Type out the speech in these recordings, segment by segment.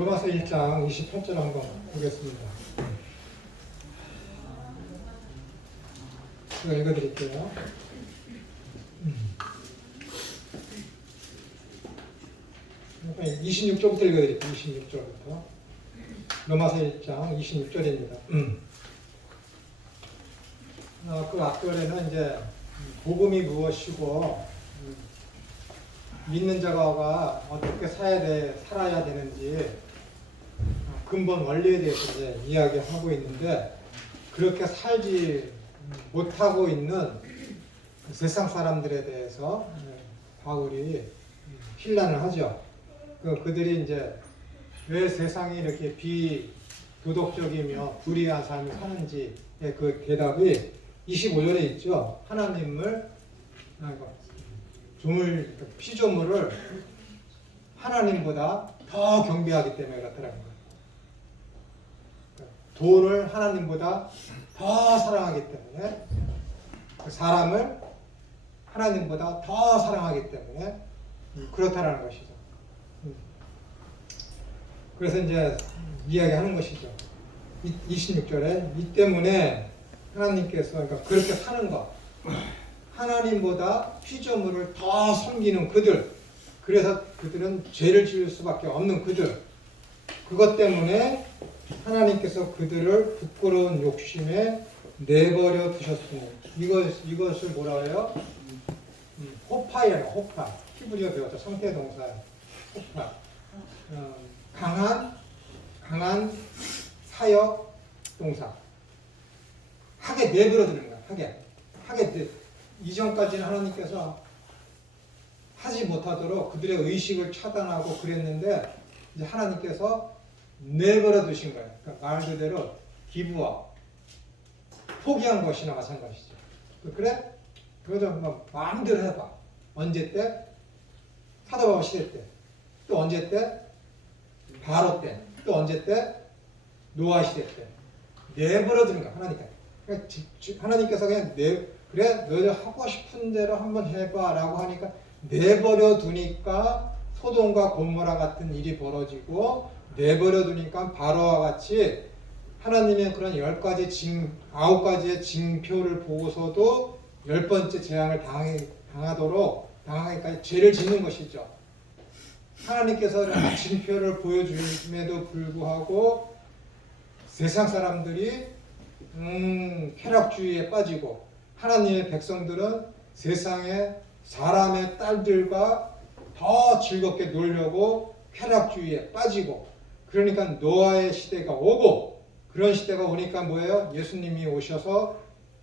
로마서 1장 28절 한번 보겠습니다. 제가 읽어드릴게요. 26절부터 읽어드릴게요. 26절부터. 로마서 1장 26절입니다. 그 앞절에는 이제 복음이 무엇이고 믿는 자가 어떻게 살아야 되는지 근본 원리에 대해서 이제 이야기하고 있는데, 그렇게 살지 못하고 있는 세상 사람들에 대해서 바울이 힐난을 하죠. 그들이 이제 왜 세상이 이렇게 비도덕적이며 불의한 삶을 사는지의 그 대답이 25절에 있죠. 하나님을 피조물을 하나님보다 더 경배하기 때문에 그렇더라는 거예요. 돈을 하나님보다 더 사랑하기 때문에, 사람을 하나님보다 더 사랑하기 때문에 그렇다라는 것이죠. 그래서 이제 이야기하는 것이죠. 26절에 이 때문에 하나님께서 그러니까 그렇게 사는 것, 하나님보다 피조물을 더 섬기는 그들, 그래서 그들은 죄를 지을 수밖에 없는 그들, 그것 때문에 하나님께서 그들을 부끄러운 욕심에 내버려 두셨으니, 이것을 뭐라 해요? 호파예요. 호파. 히브리어 배웠죠. 상태동사 호파. 강한 사역 동사. 하게 내버려 두는 거야. 하게 이전까지는 하나님께서 하지 못하도록 그들의 의식을 차단하고 그랬는데, 이제 하나님께서 내버려 두신 거예요. 그러니까 말 그대로 기부업, 포기한 것이나 마찬가지죠. 그래? 그거도 뭐 마음대로 해봐. 언제 때? 사도바울 시대 때. 또 언제 때? 바로 때. 또 언제 때? 노아 시대 때. 내버려 두는 거야, 하나님께서. 그러니까 하나님께서 그냥 그래, 너희들 하고 싶은 대로 한번 해봐 라고 하니까 내버려 두니까 소돔과 고모라 같은 일이 벌어지고, 내버려 두니까 바로와 같이 하나님의 그런 9가지의 징표를 보고서도 10번째 재앙을 당하기까지 죄를 짓는 것이죠. 하나님께서 징표를 보여줌에도 불구하고 세상 사람들이 쾌락주의에 빠지고, 하나님의 백성들은 세상의 사람의 딸들과 더 즐겁게 놀려고 쾌락주의에 빠지고, 그러니까 노아의 시대가 오고, 그런 시대가 오니까 뭐예요? 예수님이 오셔서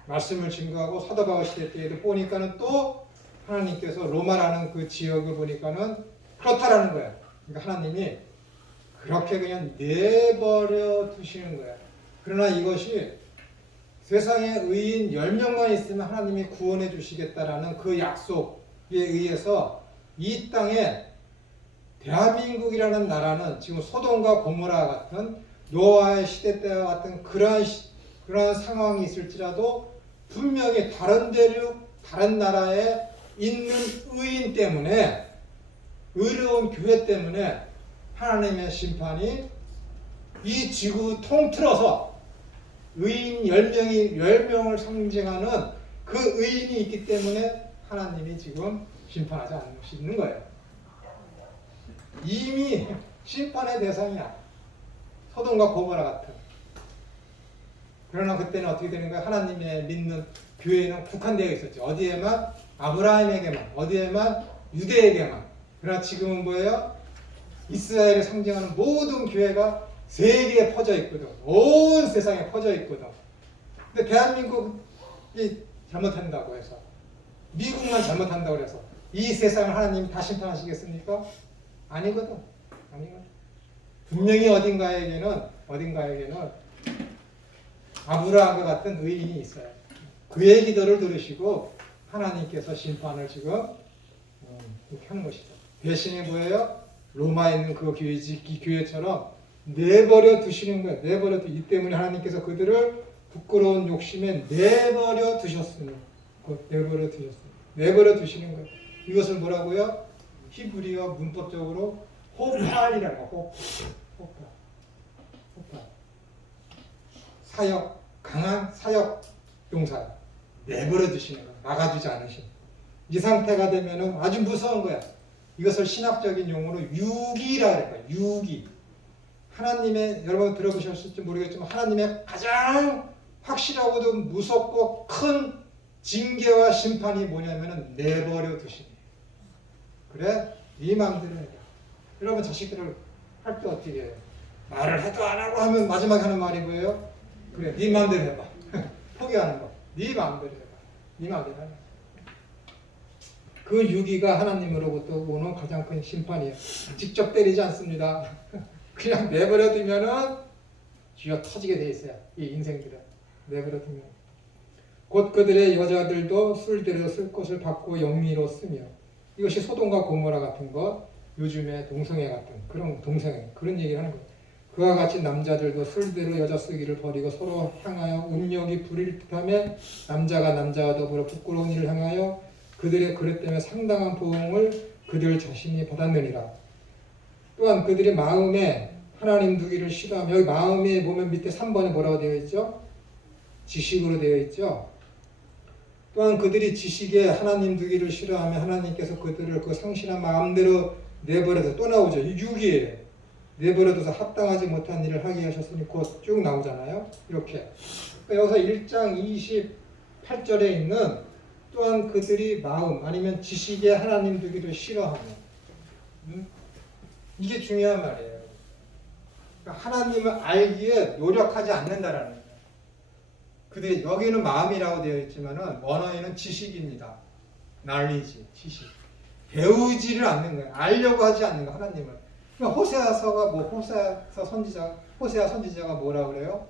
말씀을 증거하고 사도바울 시대 때에도 보니까는 또 하나님께서 로마라는 그 지역을 보니까는 그렇다라는 거예요. 그러니까 하나님이 그렇게 그냥 내버려 두시는 거예요. 그러나 이것이 세상에 의인 10명만 있으면 하나님이 구원해 주시겠다라는 그 약속에 의해서 이 땅에 대한민국이라는 나라는 지금 소돔과 고모라 같은 노아의 시대 때와 같은 그런 상황이 있을지라도 분명히 다른 나라에 있는 의인 때문에, 의로운 교회 때문에 하나님의 심판이 이 지구 통틀어서 의인 10명을 상징하는 그 의인이 있기 때문에 하나님이 지금 심판하지 않는 거예요. 이미 심판의 대상이야. 소돔과 고모라 같은. 그러나 그때는 어떻게 되는 거야? 하나님의 믿는 교회는 국한되어 있었죠. 어디에만? 아브라함에게만, 어디에만? 유대에게만. 그러나 지금은 뭐예요? 이스라엘을 상징하는 모든 교회가 세계에 퍼져 있거든. 온 세상에 퍼져 있거든. 근데 대한민국이 잘못한다고 해서, 미국만 잘못한다고 해서 이 세상을 하나님이 다 심판하시겠습니까? 아니거든. 분명히 어딘가에게는 아브라함과 같은 의인이 있어요. 그의 기도를 들으시고 하나님께서 심판을 지금 이렇게 하는 것이죠. 대신에 뭐예요? 로마에 있는 그 교회처럼 내버려 두시는 거예요. 이 때문에 하나님께서 그들을 부끄러운 욕심에 내버려 두셨으니, 내버려 두시는 거예요. 이것을 뭐라고요? 히브리어 문법적으로 호팔이라고. 폭발. 사역, 강한 사역 용사. 내버려 두시는 거야. 막아주지 않으시는. 이 상태가 되면은 아주 무서운 거야. 이것을 신학적인 용어로 유기라 그래요. 유기. 하나님의, 여러분 들어보셨을지 모르겠지만 하나님의 가장 확실하고도 무섭고 큰 징계와 심판이 뭐냐면은 내버려 두시네. 그래? 네 마음대로 해. 여러분 자식들을 할 때 어떻게 해요? 말을 해도 안 하고 하면 마지막에 하는 말이 뭐예요? 그래, 네 마음대로 해봐. 포기하는 거. 네 마음대로 해봐. 네 마음대로 하는 거. 그 유기가 하나님으로부터 오는 가장 큰 심판이에요. 직접 때리지 않습니다. 그냥 내버려 두면은 쥐어 터지게 돼 있어요. 이 인생들은 내버려 두면. 곧 그들의 여자들도 술대로 쓸 것을 받고 영미로 쓰며. 이것이 소돔과 고모라 같은 것, 요즘의 동성애 같은 그런 동성애 그런 얘기를 하는 거예요. 그와 같이 남자들도 술대로 여자 쓰기를 버리고 서로 향하여 음욕이 부릴 듯하며 남자가 남자와 더불어 부끄러운 일을 향하여 그들의 그릇 때문에 상당한 보응을 그들 자신이 받았느니라. 또한 그들의 마음에 하나님 두기를 싫어하며, 여기 마음에 보면 밑에 3번에 뭐라고 되어 있죠? 지식으로 되어 있죠. 또한 그들이 지식에 하나님 두기를 싫어하며 하나님께서 그들을 그 상실한 마음대로 내버려둬. 또 나오죠. 6이에요. 내버려둬서 합당하지 못한 일을 하게 하셨으니 곧 쭉 나오잖아요. 이렇게. 그러니까 여기서 1장 28절에 있는 또한 그들이 마음 아니면 지식에 하나님 두기를 싫어하며, 이게 중요한 말이에요. 그러니까 하나님을 알기에 노력하지 않는다라는 거예요. 그들이 여기는 마음이라고 되어 있지만은 원어에는 지식입니다. knowledge, 지식. 배우지를 않는 거예요. 알려고 하지 않는 거 하나님을. 그러니까 호세아서가 호세아 선지자가 뭐라 그래요?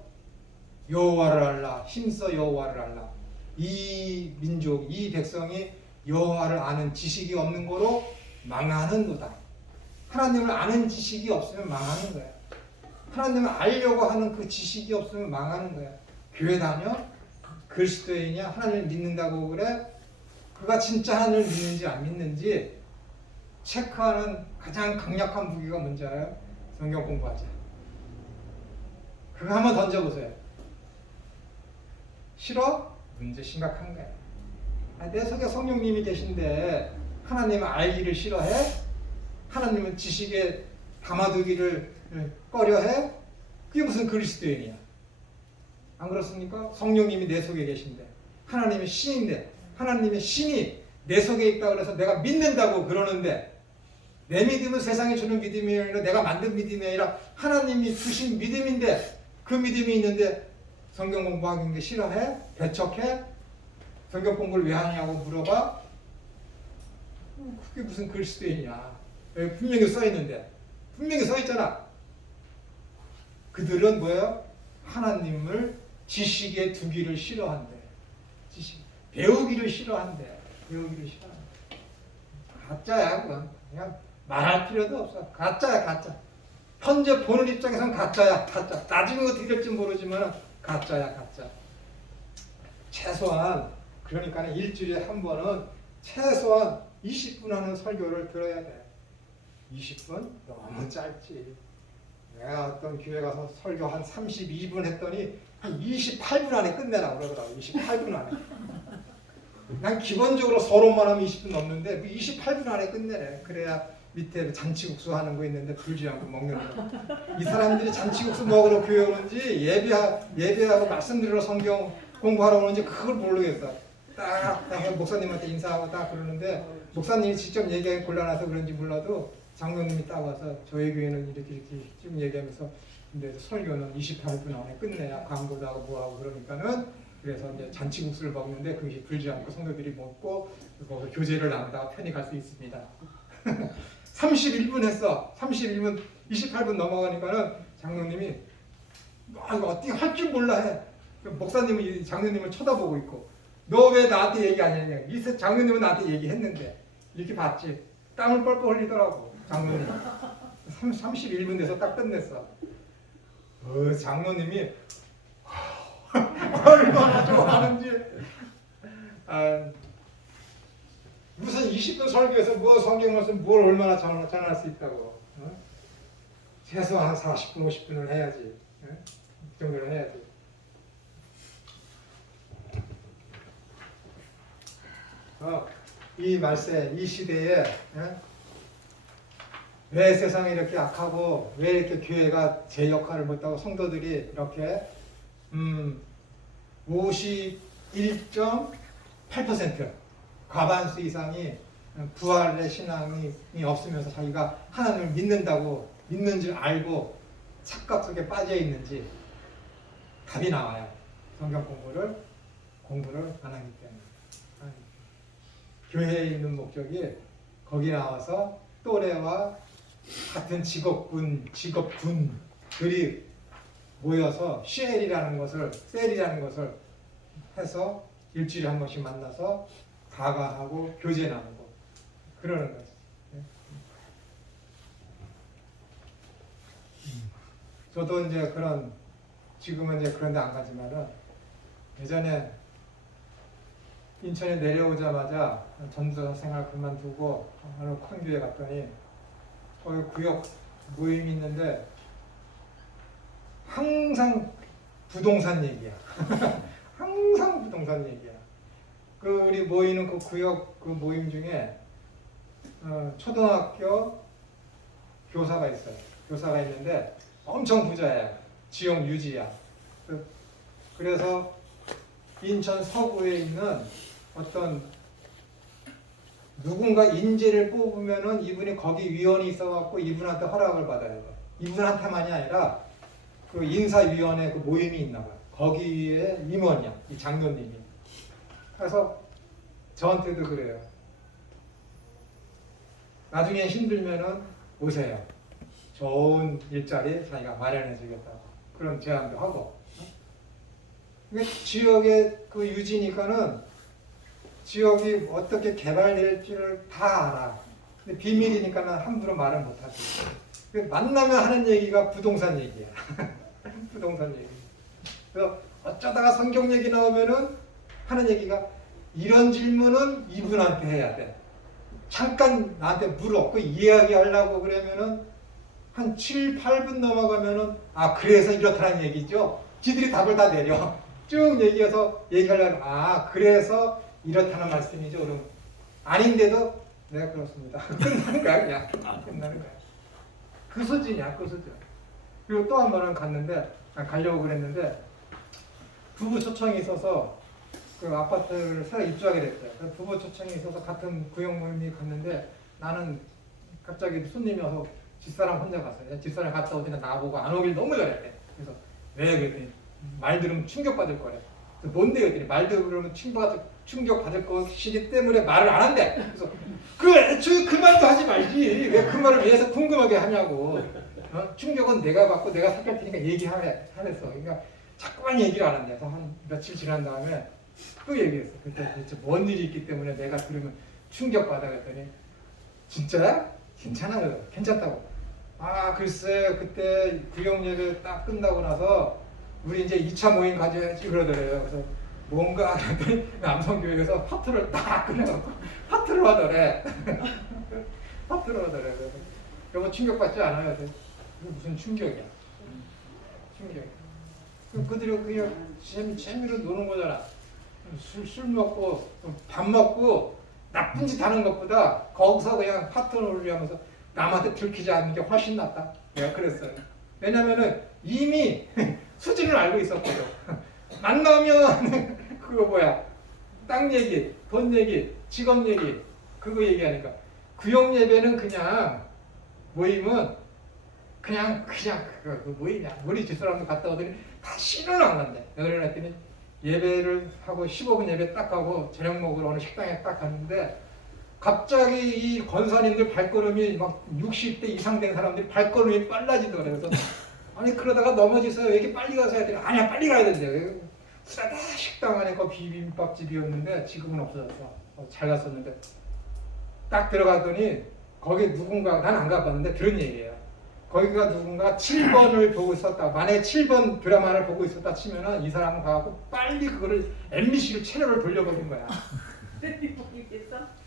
여호와를 알라, 힘써 여호와를 알라. 이 민족, 이 백성이 여호와를 아는 지식이 없는 거로 망하는도다. 하나님을 아는 지식이 없으면 망하는 거야. 하나님을 알려고 하는 그 지식이 없으면 망하는 거야. 교회 다녀? 그리스도인이야? 하나님을 믿는다고 그래? 그가 진짜 하나님을 믿는지 안 믿는지 체크하는 가장 강력한 무기가 뭔지 알아요? 성경 공부하자. 그거 한번 던져보세요. 싫어? 문제 심각한 거야. 내 속에 성령님이 계신데 하나님을 알기를 싫어해? 하나님은 지식에 담아두기를 꺼려해? 그게 무슨 그리스도인이야? 안 그렇습니까? 성령님이 내 속에 계신데 하나님의 신인데 하나님의 신이 내 속에 있다고 그래서 내가 믿는다고 그러는데 내 믿음은 세상이 주는 믿음이 아니라 내가 만든 믿음이 아니라 하나님이 주신 믿음인데 그 믿음이 있는데 성경 공부하는 게 싫어해? 배척해? 성경 공부를 왜 하냐고 물어봐? 그게 무슨 그리스도인이야? 여기 분명히 써있는데 분명히 써있잖아. 그들은 뭐예요? 하나님을 지식에 두기를 싫어한대. 지식. 배우기를 싫어한대. 배우기를 싫어한대. 가짜야 그건. 그냥 말할 필요도 없어. 가짜야 가짜. 현재 보는 입장에서는 가짜야 가짜. 나중에 어떻게 될지 모르지만 가짜야 가짜. 최소한 그러니까 일주일에 한 번은 최소한 20분 하는 설교를 들어야 돼. 20분? 너무 짧지. 내가 어떤 교회 가서 설교 한 32분 했더니 한 28분 안에 끝내라 그러더라고. 28분 안에. 난 기본적으로 서론만 하면 20분 넘는데 28분 안에 끝내래. 그래야 밑에 잔치국수 하는 거 있는데 불지 않고 먹는 거. 이 사람들이 잔치국수 먹으러 교회 오는지 예배하고 말씀 들으러 성경 공부하러 오는지 그걸 모르겠어. 딱 목사님한테 인사하고 딱 그러는데 목사님이 직접 얘기하기 곤란해서 그런지 몰라도 장로님이 딱 와서 저희 교회는 이렇게 쭉 얘기하면서 근데 설교는 28분 안에 끝내야 광고도 하고 뭐하고 그러니까는 그래서 이제 잔치국수를 먹는데 그것이 불지 않고 성도들이 먹고 거기서 교제를 나누다가 편히 갈 수 있습니다. 31분 했어. 31분 28분 넘어가니까는 장로님이 어떻게 할 줄 몰라 해. 목사님은 장로님을 쳐다보고 있고 너 왜 나한테 얘기 안 했냐. 이 장로님은 나한테 얘기했는데 이렇게 봤지. 땀을 뻘뻘 흘리더라고 장로님. 31분 돼서 딱 끝냈어. 장로님이 얼마나 좋아하는지. 무슨 20분 설교에서 뭐 성경 말씀 뭘 얼마나 전할 수 있다고. 최소한 40분, 50분을 해야지. 예? 그 정도는 해야지. 이 말세, 이 시대에 예? 왜 세상이 이렇게 악하고 왜 이렇게 교회가 제 역할을 못하고 성도들이 이렇게 51.8% 과반수 이상이 부활의 신앙이 없으면서 자기가 하나님을 믿는 줄 알고 착각 속에 빠져 있는지 답이 나와요. 성경 공부를 안 하기 때문에. 교회에 있는 목적이 거기 나와서 또래와 같은 직업군들이 모여서 셀이라는 것을 해서 일주일에 한 번씩 만나서 다가하고 교제 나누고 그러는 거죠. 저도 이제 지금은 이제 그런 데 안 가지만은 예전에 인천에 내려오자마자 전도사 생활 그만두고 어느 큰 교회 갔더니 거기 구역 모임이 있는데 항상 부동산 얘기야. 항상 부동산 얘기야. 우리 모이는 그 구역 그 모임 중에 초등학교 교사가 있어요. 교사가 있는데 엄청 부자예요. 지역 유지야. 그래서 인천 서구에 있는 어떤 누군가 인재를 뽑으면은 이분이 거기 위원이 있어갖고 이분한테 허락을 받아야 돼. 이분한테만이 아니라 그 인사위원회 그 모임이 있나 봐요. 거기에 임원이야. 이 장로님이. 그래서 저한테도 그래요. 나중에 힘들면은 오세요. 좋은 일자리 자기가 마련해 주겠다고. 그런 제안도 하고. 그러니까 지역의 그 유지니까는 지역이 어떻게 개발될지를 다 알아. 근데 비밀이니까는 함부로 말을 못하지. 만나면 하는 얘기가 부동산 얘기야. 부동산 얘기. 그래서 어쩌다가 성경 얘기 나오면은 하는 얘기가 이런 질문은 이분한테 해야 돼. 잠깐 나한테 물어. 그 이야기하려고 그러면은 한 7, 8분 넘어가면은 그래서 이렇다는 얘기죠. 지들이 답을 다 내려. 쭉 얘기하려고 그래서 이렇다는 말씀이죠. 그럼 아닌데도 네 그렇습니다. 끝나는 거야 그냥. 끝나는 거야. 그 수준이야 그 수준. 그리고 또 한 번은 가려고 그랬는데 부부 초청이 있어서 그 아파트를 새로 입주하게 됐어요. 부부 초청이 있어서 같은 구역 모임이 갔는데 나는 갑자기 손님이 와서 집사람 혼자 갔어요. 집사람 갔다 오더니 나보고 안 오길 너무 잘했대. 그래서 왜 그랬더니 말 들으면 충격받을 거래. 뭔데 그랬더니 말 들으면 충격받을 것이기 때문에 말을 안 한대. 그래서 애초에 그 말도 하지 말지. 왜 그 말을 위해서 궁금하게 하냐고. 충격은 내가 받고 내가 삭할 테니까 얘기하랬어. 그러니까 자꾸만 얘기를 안 한대. 그래서 한 며칠 지난 다음에 또 얘기했어. 그때 도대체 뭔 일이 있기 때문에 내가 들으면 충격받아 그랬더니 진짜야? 괜찮아요. 괜찮다고. 글쎄 그때 구역 예배 딱 끝나고 나서 우리 이제 2차 모임 가져야지 그러더래요. 그래서 뭔가 하더니 남성교회에서 파트를 딱 꺼내갖고 파트를 하더래. 파트를 하더래. 그래서 여보 충격받지 않아요? 그래서 무슨 충격이야? 충격. 그들이 그냥 재미로 노는 거잖아. 술 먹고 밥 먹고 나쁜 짓 하는 것보다 거기서 그냥 파트너를 위하면서 남한테 들키지 않는 게 훨씬 낫다. 내가 그랬어요. 왜냐면은 이미 수준을 알고 있었거든. 만나면 땅 얘기, 돈 얘기, 직업 얘기 그거 얘기하니까 구역 예배는 그냥 모임은 그냥 그 모임이야. 우리 집사람도 갔다 오더니 다시는 안 간대. 왜 그랬더니 예배를 하고 15분 예배 딱 하고 저녁 먹으러 어느 식당에 딱 갔는데 갑자기 이 권사님들 발걸음이 막 60대 이상 된 사람들이 발걸음이 빨라지더래. 그래서 아니 그러다가 넘어지서 왜 이렇게 빨리 가서 해야 되나? 아니야 빨리 가야 된대. 싸다 식당 안에 그 비빔밥집이었는데 지금은 없어졌어. 잘 갔었는데 딱 들어갔더니 거기 누군가 난 안 가봤는데 들은 얘기예요. 거기가 누군가 7번을 보고 있었다. 만약에 7번 드라마를 보고 있었다 치면은 이 사람은 가고 빨리 그거를 MBC로 채널을 돌려버린 거야.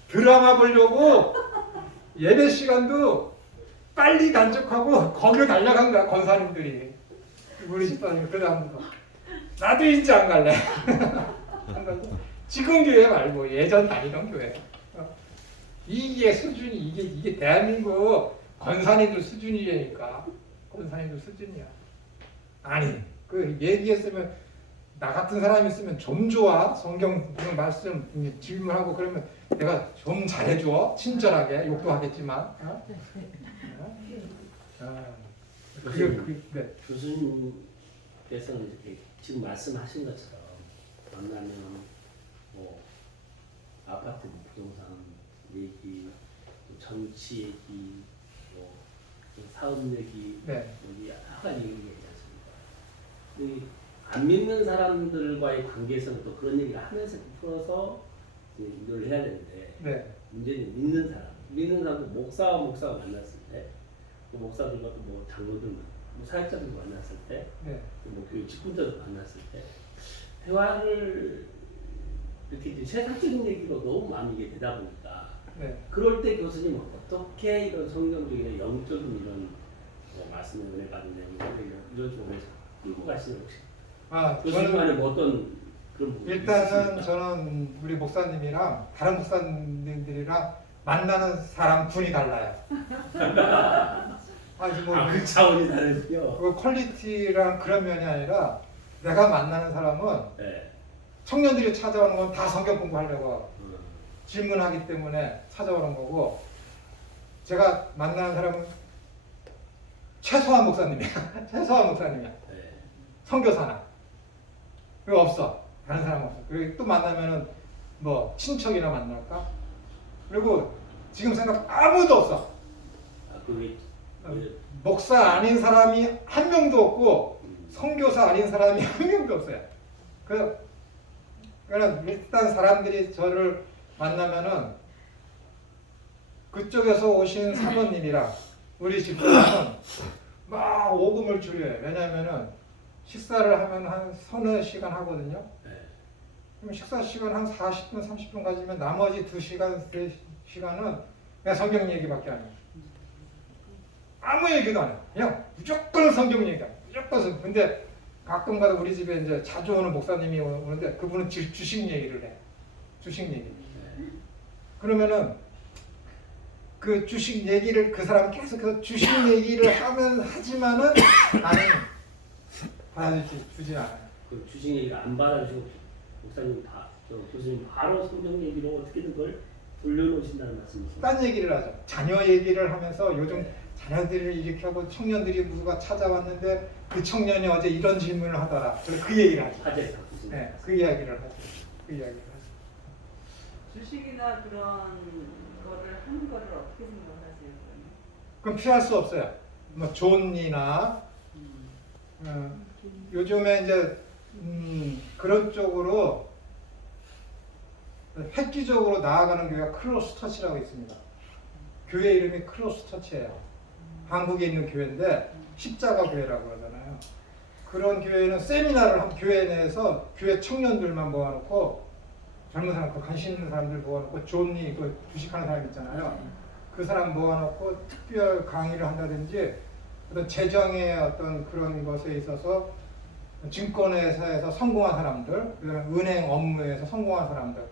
드라마 보려고 예배 시간도 빨리 단축하고 거기로 달려간 거야 권사님들이. 우리 집사님 그다음부터 나도 이제 안 갈래. 안 갈래. 지금 교회 말고 예전 다니던 교회. 이게 수준이 이게 대한민국 권사님들 수준이니까 권사님들 수준이야. 아니 그 얘기했으면 나 같은 사람이 있으면 좀 좋아 성경 말씀 질문하고 그러면 내가 좀 잘해줘 친절하게 욕도 하겠지만. 어? 네. 교수님께서는 이렇게 지금 말씀하신 것처럼 만나면 뭐 아파트 부동산 얘기, 정치 얘기, 뭐 사업 얘기, 네. 여기 하가 얘기하지 않습니까? 안 믿는 사람들과의 관계에서는 또 그런 얘기를 하면서 풀어서 이걸 해야 되는데 네. 문제는 믿는 사람도 목사가 만났을 때, 그 목사들과 또 뭐 장로들, 뭐 사역자들 만났을 때, 네. 뭐 교육 직분자들 만났을 때 대화를 이렇게 이제 세상적인 얘기로 너무 많이 이게 되다 보니까 네. 그럴 때 교수님은 어떻게 이런 성경적인 영적인 이런 뭐 말씀의 은혜 받은 내용을 이런 쪽으로 끌고 가시는 혹시 교수님만의 뭐 어떤 그런 부분이 일단은 있으십니까? 저는 우리 목사님이랑 다른 목사님들이랑 만나는 사람 군이 달라요. 아니 그 차원이 다르군요. 그 퀄리티랑 그런 면이 아니라 내가 만나는 사람은 네. 청년들이 찾아오는 건 다 성경 공부하려고 질문하기 때문에 찾아오는 거고 제가 만나는 사람은 최소한 목사님이야. 최소한 목사님이야. 네. 선교사나 그거 없어. 다른 사람 없어. 그리고 또 만나면은 뭐 친척이나 만날까? 그리고 지금 생각 아무도 없어. 그게 목사 아닌 사람이 한 명도 없고 선교사 아닌 사람이 한 명도 없어요. 그러니까 일단 사람들이 저를 만나면은 그쪽에서 오신 사모님이랑 우리 집사람은 막 오금을 줄여요. 왜냐면은 식사를 하면 한 서너 시간 하거든요. 네. 그럼 식사 시간 한 40분, 30분 가지면 나머지 2시간, 3시간은 그냥 성경 얘기밖에 안 해요. 아무 얘기도 안 해요. 그냥 무조건 성경 얘기야. 무조건. 근데 가끔 가다 우리 집에 이제 자주 오는 목사님이 오는데 그분은 주식 얘기를 해. 주식 얘기. 그러면은 그 주식 얘기를 그 사람 계속해서 주식 얘기를 하지만은 나는 주지 않아요. 그 주식 얘기를 안 받아주시고 목사님 교수님 바로 성경 얘기로 어떻게든 그걸 돌려놓으신다는 말씀이시죠? 딴 얘기를 하죠. 자녀 얘기를 하면서 요즘 자녀들을 이렇게 하고 청년들이 누가 찾아왔는데 그 청년이 어제 이런 질문을 하더라. 그 얘기를 하죠. 화제를 바꾸신 네, 그 이야기를 하죠. 그 이야기를 하죠. 주식이나 그런 거를 하는 거를 어떻게 생각하세요? 그럼 피할 수 없어요. 뭐 존이나 요즘에 이제 그런 쪽으로 획기적으로 나아가는 교회가 크로스터치라고 있습니다. 교회 이름이 크로스터치예요. 한국에 있는 교회인데 십자가 교회라고 그러잖아요. 그런 교회는 세미나를 한 교회 내에서 교회 청년들만 모아놓고 젊은 사람, 그 관심 있는 사람들 모아놓고 존니 그 주식하는 사람 있잖아요. 그 사람 모아놓고 특별 강의를 한다든지 어떤 재정의 어떤 그런 것에 있어서 증권회사에서 성공한 사람들, 은행 업무에서 성공한 사람들,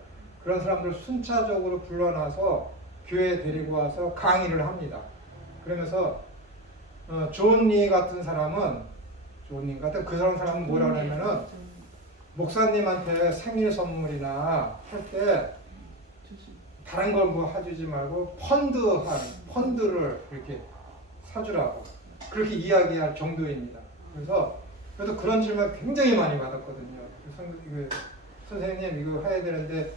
그런 사람들 순차적으로 불러놔서 교회에 데리고 와서 강의를 합니다. 그러면서 존리 같은 사람은 그 사람은 뭐라 그러냐면은 목사님한테 생일 선물이나 할 때 다른 걸 뭐 해주지 말고 펀드를 이렇게 사주라고 그렇게 이야기할 정도입니다. 그래서 그런 질문 굉장히 많이 받았거든요. 선생님 이거 해야 되는데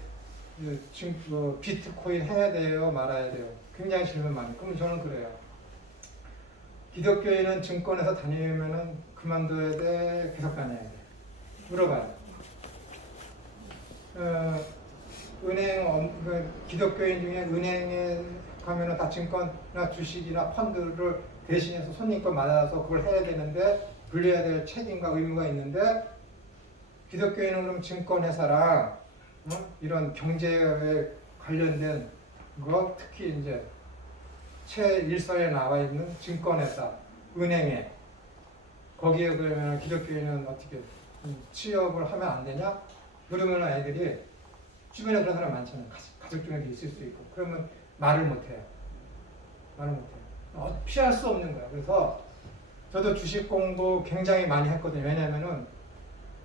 지금 비트코인 해야 돼요, 말아야 돼요. 굉장히 질문 많이. 그럼 저는 그래요. 기독교인은 증권회사 다니면은 그만둬야 돼, 계속 다녀야 돼. 물어봐요. 기독교인 중에 은행에 가면은 다 증권이나 주식이나 펀드를 대신해서 손님 거 맞아서 그걸 해야 되는데 불려야 될 책임과 의무가 있는데 기독교인은 그럼 증권회사랑 이런 경제에 관련된 거 특히 이제 최일선에 나와 있는 증권회사, 은행에 거기에 그러면 기독교인은 어떻게 취업을 하면 안 되냐? 그러면 애들이 주변에 그런 사람 많잖아요. 가족 중에도 있을 수 있고 그러면 말을 못해요. 말을 못해요. 피할 수 없는 거야. 그래서 저도 주식 공부 굉장히 많이 했거든요. 왜냐하면은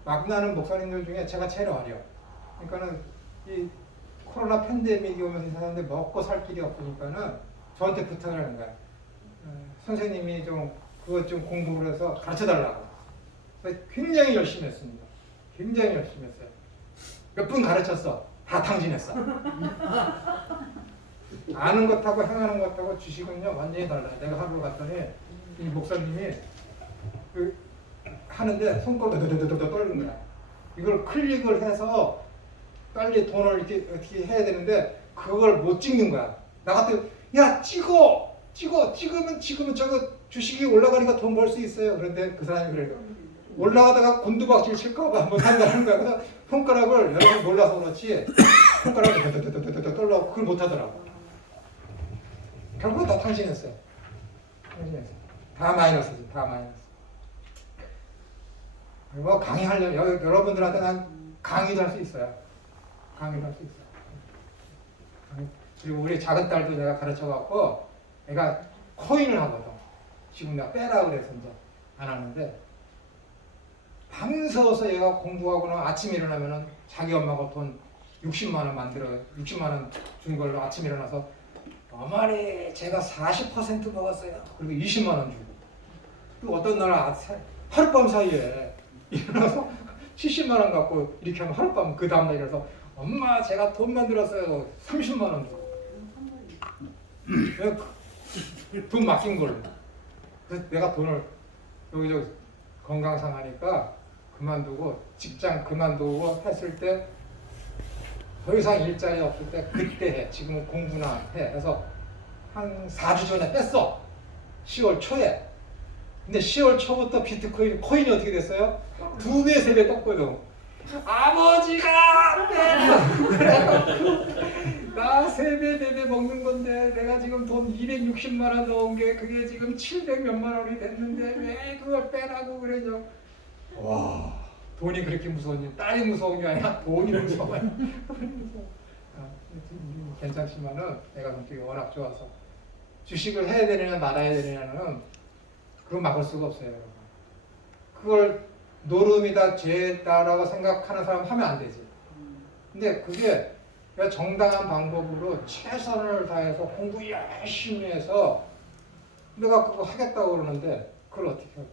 만나는 목사님들 중에 제가 제일 어려. 그러니까는 이 코로나 팬데믹이 오면서 이 사람들 먹고 살 길이 없으니까는 저한테 부탁을 하는 거야. 선생님이 좀 그것 좀 공부를 해서 가르쳐 달라고. 굉장히 열심히 했습니다. 굉장히 열심히 했어요. 몇 분 가르쳤어. 다 탕진했어. 아는 것하고 행하는 것하고 주식은요 완전히 달라요. 내가 하루 갔더니 이 목사님이 하는데 손가락 더더더더 떨는 거야. 이걸 클릭을 해서 빨리 돈을 이렇게 어떻게 해야 되는데 그걸 못 찍는 거야. 나 같은 야 찍으면 저거 주식이 올라가니까 돈 벌 수 있어요. 그런데 그 사람이 그래요. 올라가다가 곤두박질 칠까봐 못한다는 거야. 그래서 손가락을 여러분 몰라서 그렇지 손가락을 더더더더더 떨려고 그걸 못하더라고. 결국은 다 탕진했어요. 다 마이너스지. 다 마이너스. 그리고 강의하려면 여러분들한테 난 강의도 할 수 있어요. 강의도 할 수 있어요. 그리고 우리 작은 딸도 내가 가르쳐갖고 애가 코인을 하거든. 지금 내가 빼라 그래서 이제 안 하는데 밤새워서 얘가 공부하거나 아침에 일어나면은 자기 엄마가 돈 60만 원 만들어 60만 원 준 걸로 아침에 일어나서 어머니 제가 40% 먹었어요. 그리고 20만 원 주고 또 어떤 날 하룻밤 사이에 일어나서 70만 원 갖고 이렇게 하면 하룻밤 그 다음날 일어나서 엄마 제가 돈 만들었어요. 30만 원 주고 돈 맡긴 걸로. 그래서 내가 돈을 여기저기 건강 상하니까 그만두고 직장 그만두고 했을 때 더 이상 일자리 없을 때 그때 해. 지금은 공부나 해. 그래서 한 4주 전에 뺐어. 10월 초에. 근데 10월 초부터 비트코인, 코인이 어떻게 됐어요? 2배, 3배 떴거든. 아버지가 빼라! 나 3배, 4배 먹는 건데 내가 지금 돈 260만 원 넣은 게 그게 지금 700 몇만 원이 됐는데 왜 그걸 빼라고 그러냐. 와, 돈이 그렇게 무서운지 딸이 무서운 게 아니라 돈이 무서워요. 괜찮지만은 내가 성격이 워낙 좋아서 주식을 해야 되느냐 말아야 되느냐는 그거 막을 수가 없어요. 여러분. 그걸 노름이다 죄다라고 생각하는 사람 하면 안 되지. 근데 그게 정당한 방법으로 최선을 다해서 공부 열심히 해서 내가 그거 하겠다고 그러는데 그걸 어떻게 할까?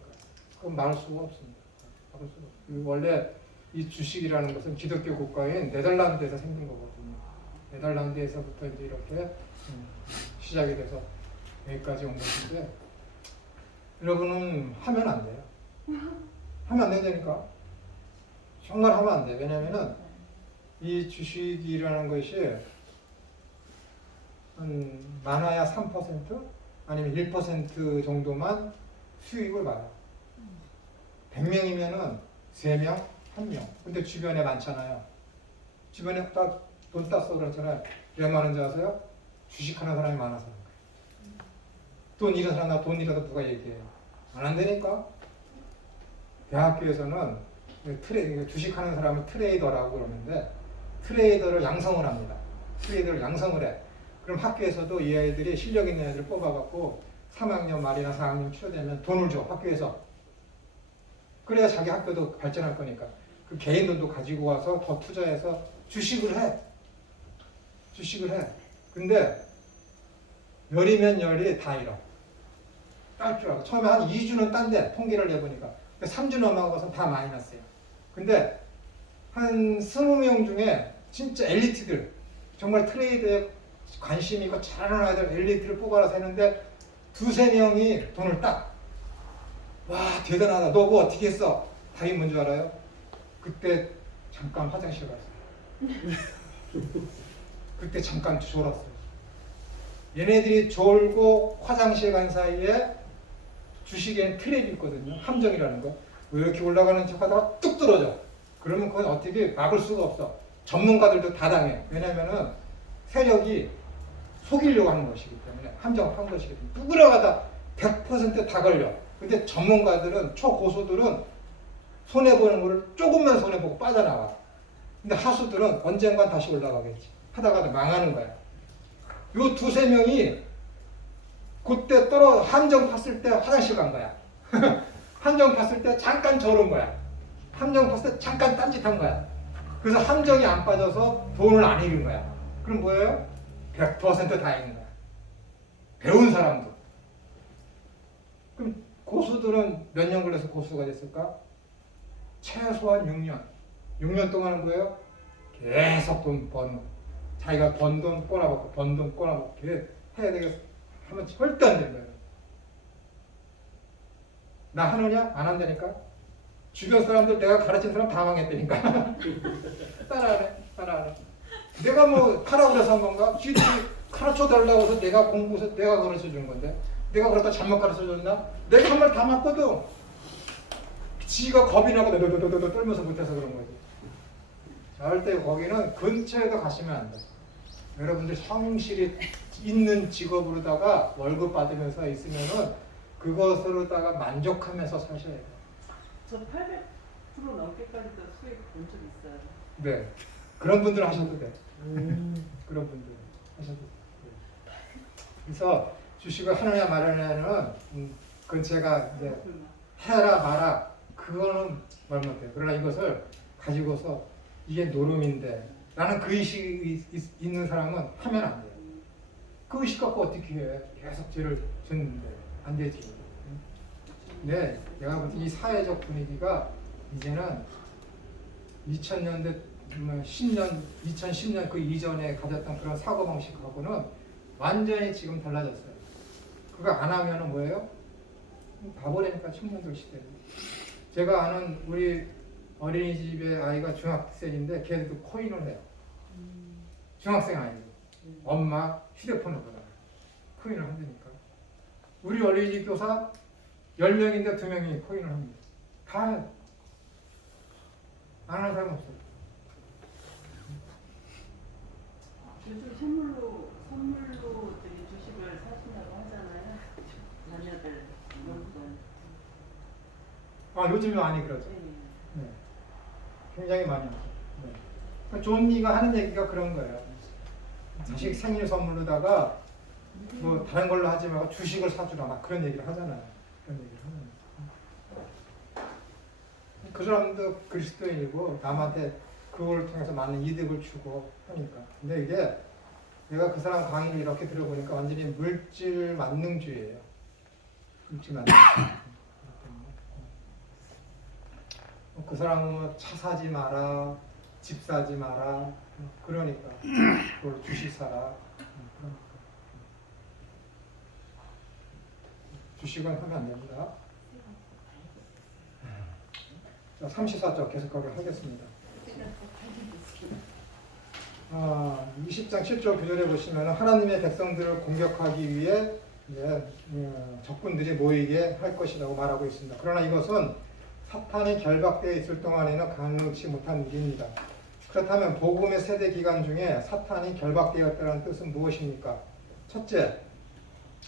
그건 막을 수가 없습니다. 막을 수가 없어요. 원래 이 주식이라는 것은 기독교 국가인 네덜란드에서 생긴 거거든요. 네덜란드에서부터 이제 이렇게 시작이 돼서 여기까지 온 것인데 여러분은 하면 안 돼요. 하면 안 된다니까. 정말 하면 안 돼. 왜냐면은 이 주식이라는 것이 많아야 3% 아니면 1% 정도만 수익을 봐요. 100명이면은 3명, 1명. 근데 주변에 많잖아요. 주변에 딱 돈 땄어 그렇잖아요. 왜 많은지 아세요? 주식하는 사람이 많아서. 돈 잃은 사람, 나 돈 잃어도 누가 얘기해요. 안 한다니까? 대학교에서는 주식하는 사람을 트레이더라고 그러는데 트레이더를 양성을 합니다. 트레이더를 양성을 해. 그럼 학교에서도 이 아이들이 실력 있는 애들을 뽑아갖고 3학년 말이나 4학년 취업되면 돈을 줘. 학교에서. 그래야 자기 학교도 발전할 거니까. 그 개인 돈도 가지고 와서 더 투자해서 주식을 해. 주식을 해. 근데 열이면 열이 다 잃어. 딸 줄 알고. 처음에 한 2주는 딴데 통계를 내보니까 3주 넘어가고서 다 마이너스예요. 근데 한 20명 중에 진짜 엘리트들 정말 트레이드에 관심 있고 잘하는 아이들 엘리트를 뽑아서 했는데 2-3명이 돈을 딱. 와 대단하다. 너 그거 어떻게 했어? 답이 뭔지 알아요? 그때 잠깐 화장실 갔어요. 그때 잠깐 졸았어요. 얘네들이 졸고 화장실 간 사이에 주식에는 트랩이 있거든요. 함정이라는 거. 이렇게 올라가는 척 하다가 뚝 떨어져. 그러면 그건 어떻게 막을 수가 없어. 전문가들도 다 당해. 왜냐면은 세력이 속이려고 하는 것이기 때문에 함정한 것이기 때문에 누구나 다 100%다 걸려. 근데 전문가들은 초고수들은 손해보는 거를 조금만 손해보고 빠져나와. 근데 하수들은 언젠간 다시 올라가겠지. 하다가 망하는 거야. 요 두세 명이 그때 함정 팠을 때 화장실 간 거야. 함정 팠을 때 잠깐 저런 거야. 함정 팠을 때 잠깐 딴짓한 거야. 그래서 함정이 안 빠져서 돈을 안 잃은 거야. 그럼 뭐예요? 100%다 잃는 거야. 배운 사람도. 그럼 고수들은 몇 년 걸려서 고수가 됐을까? 최소한 6년. 6년 동안은 뭐예요? 계속 돈 버는. 자기가 번 돈 꼬라박고 번 돈 꼬라박고 해야 되겠어. 하면 절대 안 된다. 나 하느냐? 안 한다니까? 주변 사람들 내가 가르친 사람 다 망했다니까. 따라하네. 내가 뭐 하라고 그래서 한 건가? 지들이 가르쳐 달라고 해서 내가 공부해서 내가 가르쳐 주는 건데 내가 그렇다 잘못 가르쳐 줬나? 내가 한 말 다 맞거든. 지가 겁이 나고 너도도도도 떨면서 못해서 그런 거지. 절대 거기는 근처에도 가시면 안 돼. 여러분들 성실히 있는 직업으로다가 월급 받으면서 있으면은 그것으로다가 만족하면서 사셔야 돼요. 저 800% 넘게까지도 수익 본 적 있어요. 네. 그런 분들 하셔도 돼. 그런 분들 하셔도 돼. 그래서 주식을 하느냐 마느냐는 그건 제가 이제 해라 마라 그거는 말 못해요. 그러나 이것을 가지고서 이게 노름인데 나는 그 의식이 있는 사람은 하면 안 돼요. 그 의식 갖고 어떻게 해? 계속 죄를 졌는데 안 되지. 네, 내가 볼 때 이 사회적 분위기가 이제는 2000년대 2010년 그 이전에 가졌던 그런 사고방식하고는 완전히 지금 달라졌어요. 그거 안 하면은 뭐예요? 바보라니까 청년들 시대에. 제가 아는 우리 어린이집의 아이가 중학생인데 걔도 코인을 해요. 중학생 아이고 엄마 휴대폰을 받아요. 코인을 한다니까. 우리 어린이집 교사 10명인데 2명이 코인을 합니다. 다 해요. 안 하는 사람 없어요. 요즘 선물로 저기 주식을 사신다고 하잖아요. 자녀들 용돈. 요즘은 많이 그러죠. 네. 네. 굉장히 많이 하죠. 네. 그러니까 존니가 하는 얘기가 그런 거예요. 자식 생일 선물로다가 뭐 다른 걸로 하지 말고 주식을 사주라 막 그런 얘기를 하잖아요. 그런 얘기를 하는 거예요. 그 사람도 그리스도인이고 남한테 그걸 통해서 많은 이득을 주고 하니까. 근데 이게 내가 그 사람 강의를 이렇게 들어보니까 완전히 물질 만능주의예요. 물질 만능주의. 그 사람은 뭐 차 사지 마라, 집 사지 마라, 그러니까 그걸 주식 사라. 그러니까. 주식은 하면 안 됩니다. 자, 34쪽 계속하도록 하겠습니다. 20장 7절 9절에 보시면 하나님의 백성들을 공격하기 위해 적군들이 모이게 할 것이라고 말하고 있습니다. 그러나 이것은 사탄이 결박되어 있을 동안에는 가능치 못한 일입니다. 그렇다면 복음의 세대 기간 중에 사탄이 결박되었다는 뜻은 무엇입니까? 첫째,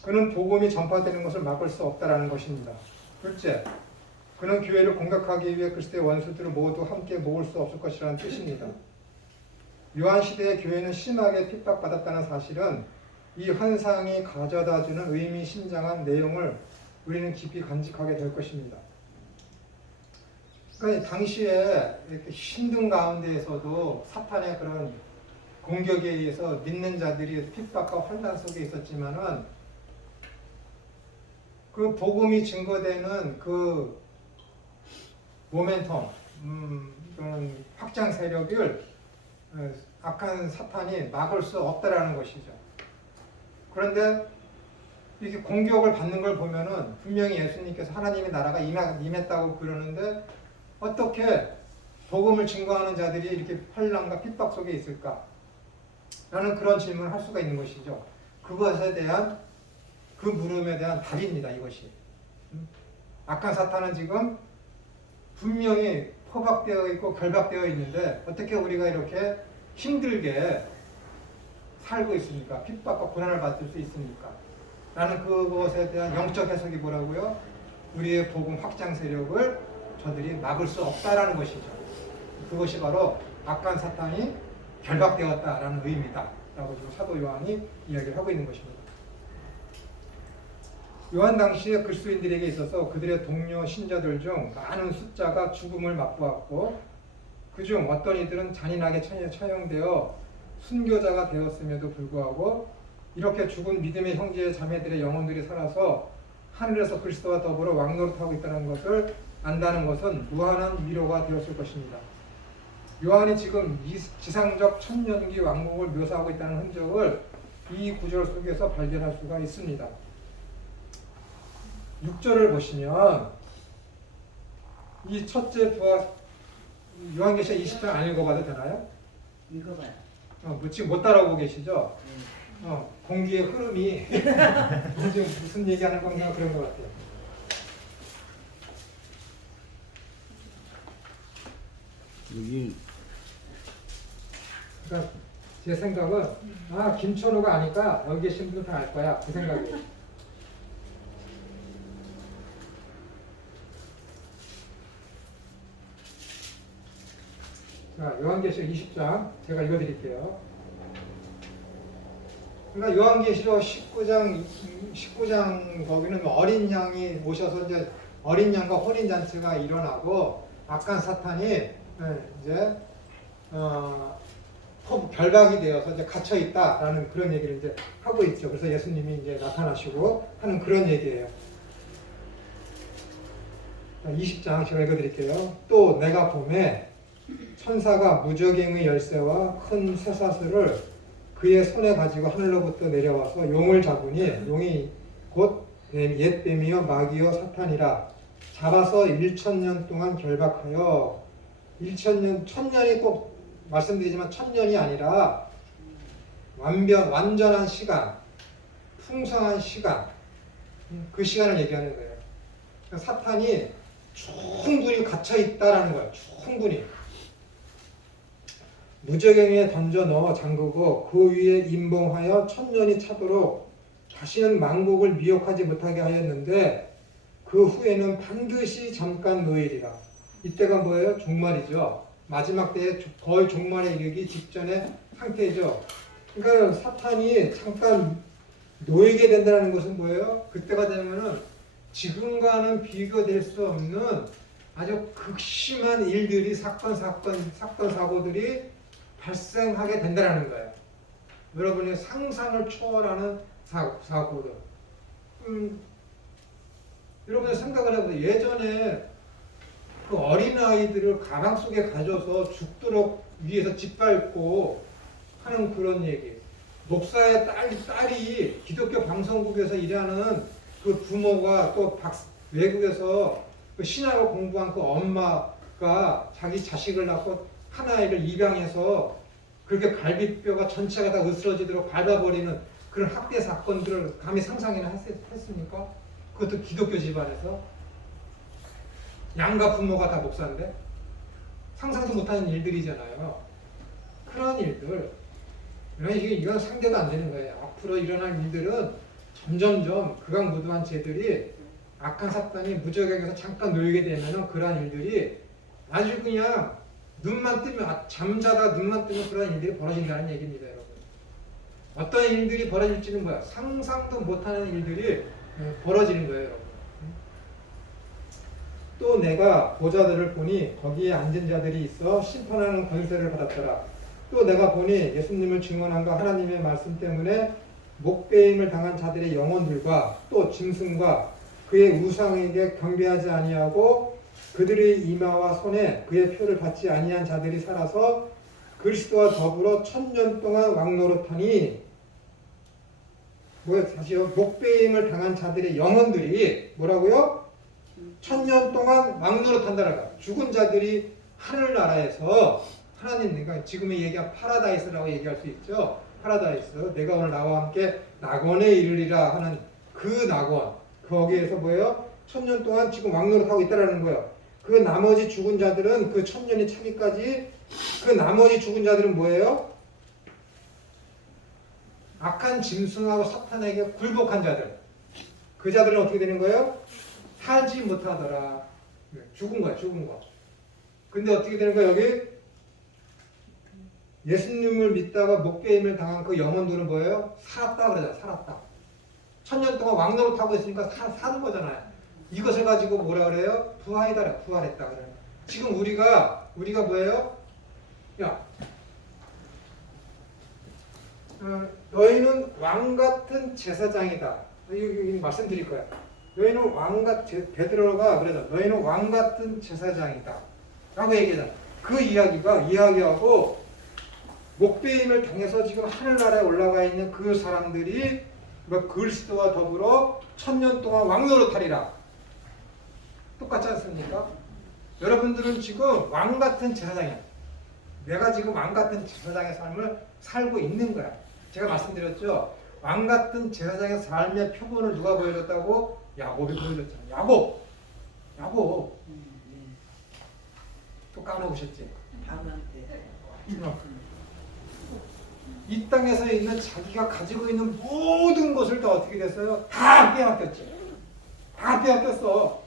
그는 복음이 전파되는 것을 막을 수 없다는 것입니다. 둘째, 그는 교회를 공격하기 위해 그리스도의 원수들을 모두 함께 모을 수 없을 것이라는 뜻입니다. 요한시대의 교회는 심하게 핍박받았다는 사실은 이 환상이 가져다주는 의미심장한 내용을 우리는 깊이 간직하게 될 것입니다. 그러니까 당시에 이렇게 힘든 가운데에서도 사탄의 그런 공격에 의해서 믿는 자들이 핍박과 환난 속에 있었지만은 그 복음이 증거되는 그 모멘텀, 그런 확장 세력을 악한 사탄이 막을 수 없다라는 것이죠. 그런데 이렇게 공격을 받는 걸 보면은 분명히 예수님께서 하나님의 나라가 임했다고 그러는데 어떻게 복음을 증거하는 자들이 이렇게 환난과 핍박 속에 있을까? 라는 그런 질문을 할 수가 있는 것이죠. 그것에 대한 그 물음에 대한 답입니다. 이것이. 악한 사탄은 지금 분명히 포박되어 있고 결박되어 있는데 어떻게 우리가 이렇게 힘들게 살고 있으니까 핍박과 고난을 받을 수 있으니까 라는 그것에 대한 영적 해석이 뭐라고요? 우리의 복음 확장 세력을 저들이 막을 수 없다라는 것이죠. 그것이 바로 악한 사탄이 결박되었다라는 의미다 라고 지금 사도 요한이 이야기를 하고 있는 것입니다. 요한 당시에 그리스도인들에게 있어서 그들의 동료 신자들 중 많은 숫자가 죽음을 맛보았고 그중 어떤 이들은 잔인하게 처형되어 순교자가 되었음에도 불구하고 이렇게 죽은 믿음의 형제 자매들의 영혼들이 살아서 하늘에서 그리스도와 더불어 왕노릇하고 있다는 것을 안다는 것은 무한한 위로가 되었을 것입니다. 요한이 지금 지상적 천년기 왕국을 묘사하고 있다는 흔적을 이 구절 속에서 발견할 수가 있습니다. 6절을 보시면 이 첫째 부활 요한계시록 20장 안 읽어봐도 되나요? 읽어봐요. 지금 못 따라오고 계시죠? 공기의 흐름이 지금 무슨 얘기하는 건가 그런 것 같아요. 여기 그러니까 제 생각은 김천호가 아니까 여기 계신 분들 다 알 거야 그 생각이에요. 자, 요한계시록 20장 제가 읽어드릴게요. 그러니까 요한계시록 19장 거기는 어린 양이 오셔서 이제 어린 양과 혼인 잔치가 일어나고 악한 사탄이 이제 결박이 되어서 이제 갇혀 있다라는 그런 얘기를 이제 하고 있죠. 그래서 예수님이 이제 나타나시고 하는 그런 얘기예요. 20장 제가 읽어드릴게요. 또 내가 보매 천사가 무저갱의 열쇠와 큰 쇠사슬을 그의 손에 가지고 하늘로부터 내려와서 용을 잡으니 용이 곧 옛 뱀이요 마귀요 사탄이라 잡아서 1000년 동안 결박하여 1000년이 꼭 말씀드리지만 1000년이 아니라 완전한 시간, 풍성한 시간 그 시간을 얘기하는 거예요. 그러니까 사탄이 충분히 갇혀 있다라는 거예요. 충분히. 무저갱에 던져 넣어 잠그고 그 위에 임봉하여 1000년이 차도록 다시는 만국을 미혹하지 못하게 하였는데 그 후에는 반드시 잠깐 노일이라. 이때가 뭐예요? 종말이죠. 마지막 때에 거의 종말에 이르기 직전의 상태죠. 그러니까 사탄이 잠깐 놓이게 된다는 것은 뭐예요? 그때가 되면은 지금과는 비교될 수 없는 아주 극심한 일들이 사건 사고들이 발생하게 된다는 거예요. 여러분의 상상을 초월하는 사고들. 여러분의 생각을 해보세요. 예전에 그 어린아이들을 가방 속에 가져서 죽도록 위에서 짓밟고 하는 그런 얘기. 목사의 딸이 기독교 방송국에서 일하는 그 부모가 또 외국에서 그 신학을 공부한 그 엄마가 자기 자식을 낳고 한 아이를 입양해서 그렇게 갈비뼈가 전체가 다 으스러지도록 밟아버리는 그런 학대 사건들을 감히 상상이나 했습니까? 그것도 기독교 집안에서 양가 부모가 다 목사인데 상상도 못하는 일들이잖아요. 그런 일들 이건 상대가 안 되는 거예요. 앞으로 일어날 일들은 점점점 극악무도한 죄들이 악한 사탄이 무저갱에서 잠깐 놓이게 되면 그러한 일들이 아주 그냥 눈만 뜨면 잠자다 눈만 뜨면 그런 일들이 벌어진다는 얘기입니다. 여러분. 어떤 일들이 벌어질지는 뭐야? 상상도 못하는 일들이 벌어지는 거예요. 여러분. 또 내가 보좌들을 보니 거기에 앉은 자들이 있어 심판하는 권세를 받았더라. 또 내가 보니 예수님을 증언한과 하나님의 말씀 때문에 목배임을 당한 자들의 영혼들과 또 짐승과 그의 우상에게 경배하지 아니하고 그들의 이마와 손에 그의 표를 받지 아니한 자들이 살아서 그리스도와 더불어 1000년 동안 왕노릇하니 다시요. 목배임을 당한 자들의 영혼들이 뭐라고요? 1000년 동안 왕노릇한다라고. 죽은 자들이 하늘나라에서 하나님, 그러니까 지금의 얘기한 파라다이스라고 얘기할 수 있죠. 파라다이스. 내가 오늘 나와 함께 낙원에 이르리라 하는 그 낙원. 거기에서 뭐예요? 1000년 동안 지금 왕노릇하고 있다라는 거예요. 그 나머지 죽은 자들은 그 1000년이 차기까지 그 나머지 죽은 자들은 뭐예요? 악한 짐승하고 사탄에게 굴복한 자들. 그 자들은 어떻게 되는 거예요? 살지 못하더라. 죽은 거야, 죽은 거. 근데 어떻게 되는 거야, 여기? 예수님을 믿다가 목배임을 당한 그 영혼들은 뭐예요? 살았다 그러잖아, 살았다. 1000년 동안 왕노릇 하고 있으니까 사는 거잖아요. 이것을 가지고 뭐라 그래요? 부활이다, 부활했다 그래요. 지금 우리가 뭐예요? 야, 너희는 왕 같은 제사장이다. 이거 말씀드릴 거야. 너희는 베드로가 그래서 너희는 왕 같은 제사장이다. 라고 얘기하잖아. 그 이야기하고 목배임을 당해서 지금 하늘나라에 올라가 있는 그 사람들이 그리스도와 더불어 1000년 동안 왕노릇하리라. 똑같지 않습니까? 여러분들은 지금 왕 같은 제사장이야. 내가 지금 왕 같은 제사장의 삶을 살고 있는 거야. 제가 말씀드렸죠. 왕 같은 제사장의 삶의 표본을 누가 보여줬다고? 야곱이 보여줬잖아. 야곱. 또 까먹으셨지? 이 땅에서 있는 자기가 가지고 있는 모든 것을 다 어떻게 됐어요? 다 빼앗겼지. 다 빼앗겼어.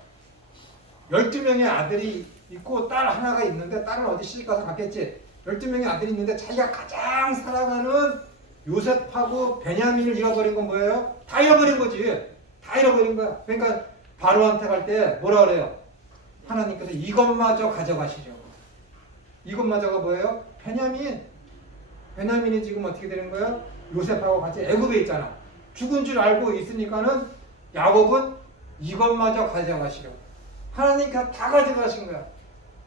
12명의 아들이 있고 딸 하나가 있는데 딸은 어디 시집가서 갔겠지. 12명의 아들이 있는데 자기가 가장 사랑하는 요셉하고 베냐민을 잃어버린 건 뭐예요? 다 잃어버린 거지. 다 잃어버린 거야. 그러니까 바로한테 갈 때 뭐라 그래요? 하나님께서 이것마저 가져가시죠. 이것마저가 뭐예요? 베냐민이 지금 어떻게 되는 거예요? 요셉하고 같이 애굽에 있잖아. 죽은 줄 알고 있으니까는 야곱은 이것마저 가져가시려고. 하나님께서 다 가져가신 거야.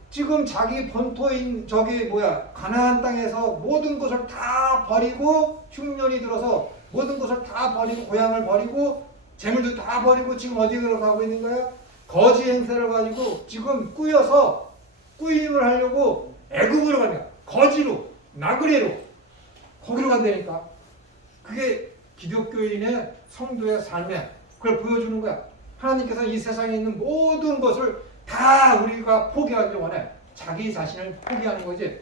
지금 자기 본토인 가나안 땅에서 모든 것을 다 버리고 흉년이 들어서 모든 것을 다 버리고 고향을 버리고 재물도 다 버리고 지금 어디로 가고 있는 거야? 거지 행세를 가지고 지금 꾸임을 하려고 애굽으로 가는 거야. 거지로, 나그네로 거기로 간다니까. 그게 기독교인의 성도의 삶에 그걸 보여주는 거야. 하나님께서 이 세상에 있는 모든 것을 다 우리가 포기하기 원해. 자기 자신을 포기하는 거지.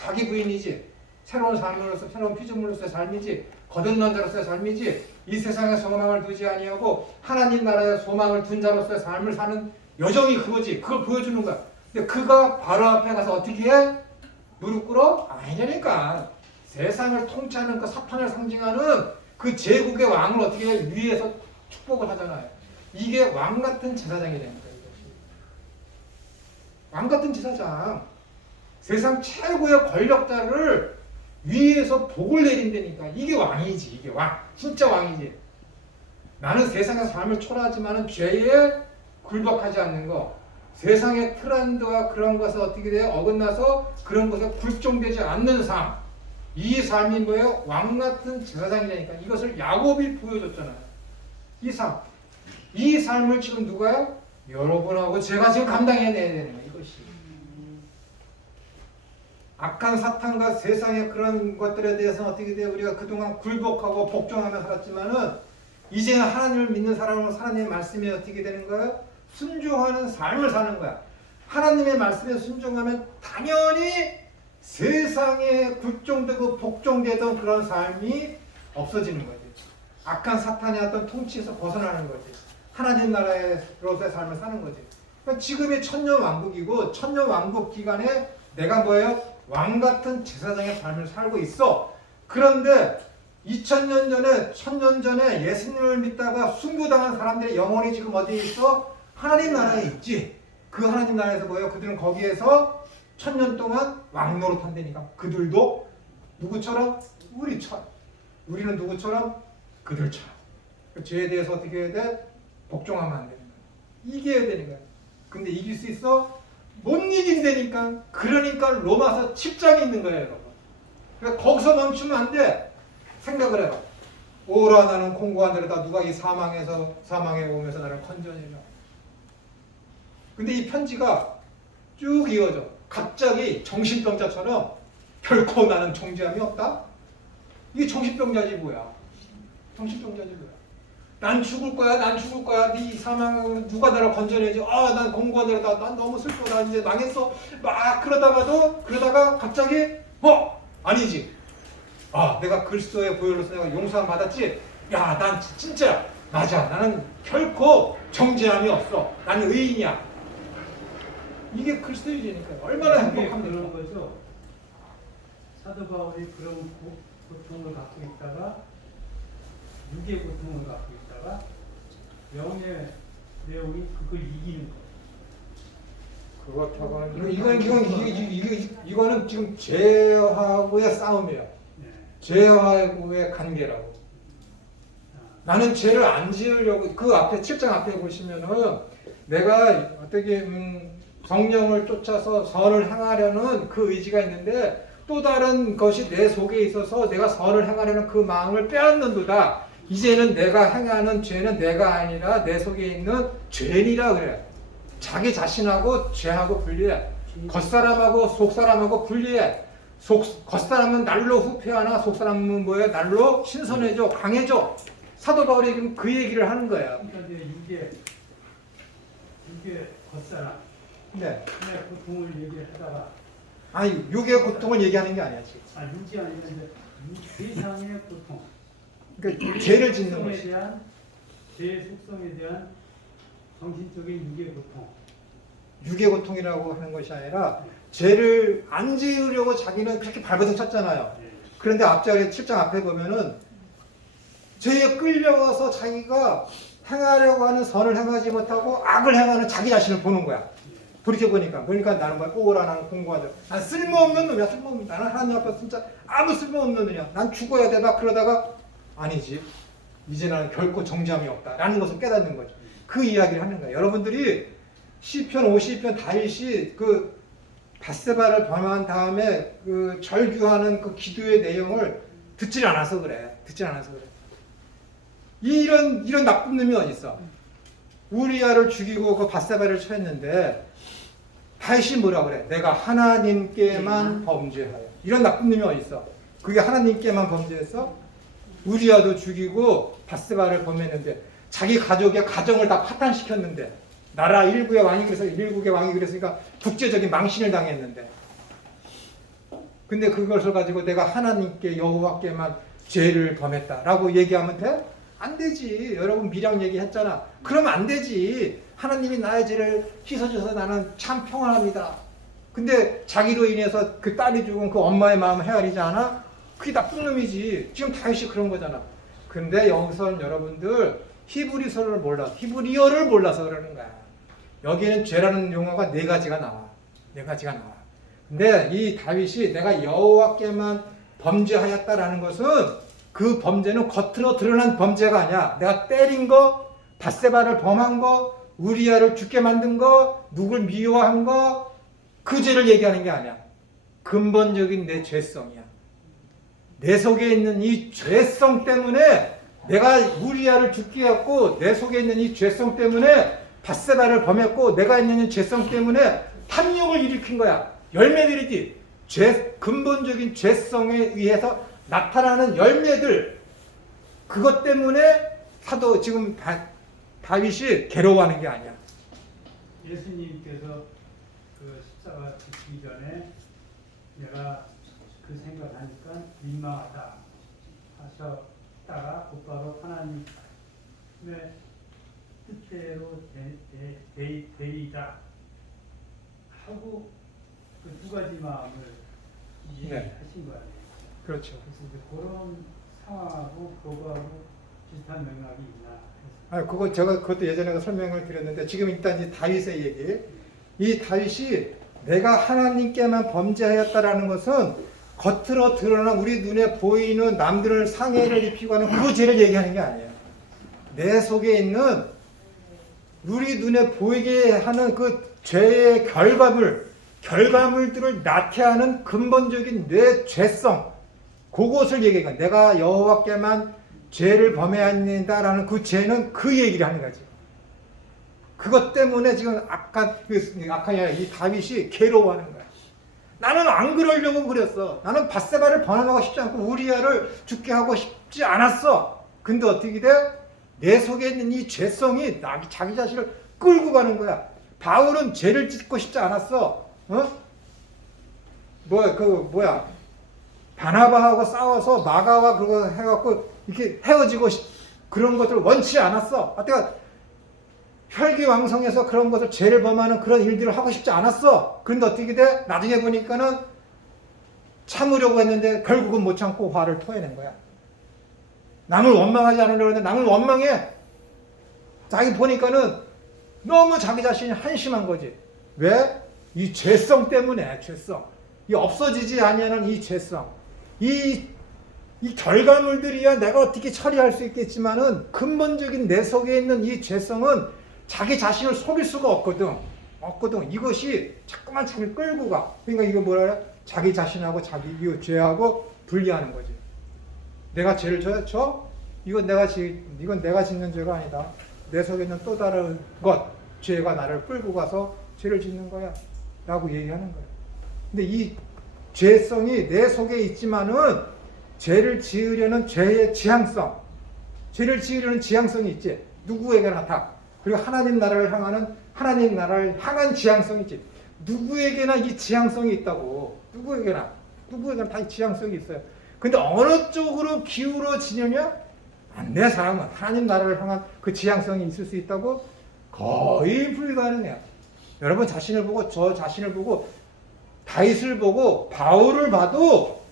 자기 부인이지. 새로운 삶으로서 새로운 피조물로서의 삶이지. 거듭난 자로서의 삶이지. 이 세상에 소망을 두지 아니하고 하나님 나라에 소망을 둔 자로서의 삶을 사는 여정이 그거지. 그걸 보여주는 거야. 근데 그가 바로 앞에 가서 어떻게 해? 무릎 꿇어? 아니냐니까. 세상을 통치하는 그 사탄을 상징하는 그 제국의 왕을 어떻게 해? 위에서 축복을 하잖아요. 이게 왕 같은 제사장이 되는 거예요. 왕 같은 제사장. 세상 최고의 권력자를 위에서 복을 내린다니까. 이게 왕이지. 이게 왕. 진짜 왕이지. 나는 세상의 삶을 초라하지만 죄에 굴복하지 않는 거. 세상의 트렌드와 그런 것에 어떻게 돼요? 어긋나서 그런 것에 굴종되지 않는 삶. 이 삶이 뭐예요? 왕 같은 제사장이라니까. 이것을 야곱이 보여줬잖아요. 이 삶. 이 삶을 지금 누가요? 여러분하고 제가 지금 감당해내야 되는 거예요. 이것이. 악한 사탄과 세상의 그런 것들에 대해서는 어떻게 돼요? 우리가 그동안 굴복하고 복종하며 살았지만은 이제 하나님을 믿는 사람은 하나님의 말씀에 어떻게 되는 거예요? 순종하는 삶을 사는 거야. 하나님의 말씀에 순종하면 당연히 세상에 굴종되고 복종되던 그런 삶이 없어지는 거지. 악한 사탄의 어떤 통치에서 벗어나는 거지. 하나님 나라로서의 삶을 사는 거지. 그러니까 지금이 천년왕국이고 천년왕국 기간에 내가 뭐예요? 왕 같은 제사장의 삶을 살고 있어. 그런데 2000년 전에 1000년 전에 예수님을 믿다가 순교당한 사람들의 영혼이 지금 어디에 있어? 하나님 나라에 있지. 그 하나님 나라에서 뭐예요? 그들은 거기에서 1000년 동안 왕노릇 한다니까. 그들도 누구처럼? 우리처럼. 우리는 누구처럼? 그들처럼. 그 죄에 대해서 어떻게 해야 돼? 복종하면 안 되는 거야. 이겨야 되는 거야. 근데 이길 수 있어? 못 이긴다니까. 그러니까 로마서 10장이 있는 거예요, 여러분. 그러니까 거기서 멈추면 안 돼. 생각을 해봐. 오라 나는 공고한 대로다. 누가 이 사망에 오면서 나를 건져내려. 근데 이 편지가 쭉 이어져. 갑자기 정신병자처럼 결코 나는 존재함이 없다? 이게 정신병자지 뭐야. 정신병자지 뭐야. 난 죽을 거야. 네 사망 누가 나를 건져내지. 난 공고한 대로다. 난 너무 슬퍼. 나 이제 망했어. 막 그러다가 갑자기 아니지. 아, 내가 그리스도의 보혈로서 내가 용서함 받았지? 야, 난 진짜 맞아. 나는 결코 정죄함이 없어. 나는 의인이야. 이게 그리스도인이니까 얼마나 행복합니까? 그런 거죠. 사도 바울이 그런 고통을 갖고 있다가 육의 고통을 갖고 있다가 영의 내용이 그걸 이기는 거. 그렇다고는 이거는 지금 죄하고의 싸움이에요. 네. 죄하고의 관계라고. 나는 죄를 안 지으려고 그 앞에 7장 앞에 보시면은 내가 어떻게 성령을 쫓아서 선을 행하려는 그 의지가 있는데 또 다른 것이 내 속에 있어서 내가 선을 행하려는 그 마음을 빼앗는도다. 이제는 내가 행하는 죄는 내가 아니라 내 속에 있는 죄니라 그래. 자기 자신하고 죄하고 분리해. 겉사람하고 속사람하고 분리해. 겉사람은 날로 후패하나 속사람은 뭐야? 날로 신선해져, 강해져. 사도 바울이 지금 그 얘기를 하는 거야. 그러니까 이제 육의 겉사람, 네. 그냥 고통을 얘기하다가 아니, 육의 고통을 얘기하는 게 아니야 지금. 육이 아니라 이제 세상의 고통. 그러니까 죄를 짓는 속성에 것이. 대한 죄의 속성에 대한 정신적인 육의 고통. 육의 고통이라고 하는 것이 아니라 죄를 안 지으려고 자기는 그렇게 발버둥 쳤잖아요. 네. 그런데 앞자리 7장 앞에 보면은 죄에 끌려가서 자기가 행하려고 하는 선을 행하지 못하고 악을 행하는 자기 자신을 보는 거야. 돌이켜보니까. 그러니까 나는 뭐야? 오라 나는 공고하자. 난 쓸모없는 놈이야. 쓸모없는. 나는 하나님 앞에 진짜 아무 쓸모없는 놈이야. 난 죽어야 돼. 막 그러다가 아니지. 이제 나는 결코 정죄함이 없다. 라는 것을 깨닫는 거죠. 그 이야기를 하는 거예요. 여러분들이 시편 50편 다윗이 그 밧세바를 범한 다음에 그 절규하는 그 기도의 내용을 듣질 않아서 그래. 듣질 않아서 그래. 이런 나쁜 놈이 어디 있어? 우리아를 죽이고 그 밧세바를 처했는데 다윗이 뭐라 그래? 내가 하나님께만 범죄하여. 이런 나쁜 놈이 어디 있어? 그게 하나님께만 범죄했어? 우리아도 죽이고 밧세바를 범했는데 자기 가족의 가정을 다 파탄시켰는데 나라 일국의 왕이 그랬으니까 국제적인 망신을 당했는데 근데 그것을 가지고 내가 하나님께 여호와께만 죄를 범했다라고 얘기하면 돼? 안 되지. 여러분 미량 얘기했잖아. 그러면 안 되지. 하나님이 나의 죄를 씻어줘서 나는 참 평안합니다. 근데 자기로 인해서 그 딸이 죽은 그 엄마의 마음을 헤아리지 않아? 그게 나쁜 놈이지. 지금 다윗이 그런 거잖아. 근데 여기서는 여러분들 히브리서를 몰라, 히브리어를 몰라서 그러는 거야. 여기에는 죄라는 용어가 4가지가 나와. 4가지가 나와. 근데 이 다윗이 내가 여호와께만 범죄하였다라는 것은 그 범죄는 겉으로 드러난 범죄가 아니야. 내가 때린 거, 밧세바를 범한 거, 우리아를 죽게 만든 거, 누굴 미워한 거, 그 죄를 얘기하는 게 아니야. 근본적인 내 죄성이야. 내 속에 있는 이 죄성 때문에 내가 우리아를 죽게 했고 내 속에 있는 이 죄성 때문에 밧세바를 범했고 내가 있는 이 죄성 때문에 탐욕을 일으킨 거야. 열매들이지. 근본적인 죄성에 의해서 나타나는 열매들 그것 때문에 사도 지금 다윗이 괴로워하는 게 아니야. 예수님께서 그 십자가 지기 전에 내가 그 생각하니까 민망하다 하셨다가 곧바로 하나님의 뜻대로 되이다 하고 그 2가지 마음을 이해하신 거 아니에요. 그렇죠. 그래서 이제 그런 상황하고 그거하고 비슷한 맥락이 있나 해서. 아, 그거 제가 그것도 예전에 설명을 드렸는데 지금 일단 이 다윗의 얘기. 이 다윗이 내가 하나님께만 범죄하였다라는 것은 겉으로 드러난 우리 눈에 보이는 남들을 상해를 입히고 하는 그 죄를 얘기하는 게 아니에요. 내 속에 있는 우리 눈에 보이게 하는 그 죄의 결과물들을 나타내는 근본적인 내 죄성 그것을 얘기해. 내가 여호와께만 죄를 범해야한다라는 그 죄는 그 얘기를 하는 거지. 그것 때문에 지금 아카야 이 다윗이 괴로워하는 거야. 나는 안 그러려고 그랬어. 나는 밧세바를 범하고 싶지 않고 우리아를 죽게 하고 싶지 않았어. 근데 어떻게 돼? 내 속에 있는 이 죄성이 자기 자신을 끌고 가는 거야. 바울은 죄를 짓고 싶지 않았어. 바나바하고 싸워서 마가와 그거 해갖고 이렇게 헤어지고 그런 것들 원치 않았어. 하여튼 혈기왕성해서 그런 것을 죄를 범하는 그런 일들을 하고 싶지 않았어. 그런데 어떻게 돼? 나중에 보니까는 참으려고 했는데 결국은 못 참고 화를 토해낸 거야. 남을 원망하지 않으려고 했는데 남을 원망해. 자기 보니까는 너무 자기 자신이 한심한 거지. 왜? 이 죄성 때문에. 죄성. 이 없어지지 아니하는 이 죄성. 이 결과물들이야 내가 어떻게 처리할 수 있겠지만은 근본적인 내 속에 있는 이 죄성은 자기 자신을 속일 수가 없거든. 이것이 자꾸만 자기를 끌고 가. 그러니까 이거 뭐라 그래? 자기 자신하고 자기 이 죄하고 분리하는 거지. 내가 죄를 져? 이건 내가 짓는 죄가 아니다. 내 속에 있는 또 다른 것, 죄가 나를 끌고 가서 죄를 짓는 거야. 라고 얘기하는 거야. 근데 이 죄성이 내 속에 있지만은 죄를 지으려는 죄의 지향성, 죄를 지으려는 지향성이 있지. 누구에게나 다. 그리고 하나님 나라를 향한 지향성이 있지. 누구에게나 이 지향성이 있다고. 누구에게나 다 이 지향성이 있어요. 근데 어느 쪽으로 기울어지느냐? 내 사람은 하나님 나라를 향한 그 지향성이 있을 수 있다고? 거의 불가능해요. 여러분 자신을 보고 저 자신을 보고 다윗을 보고 바울을 봐도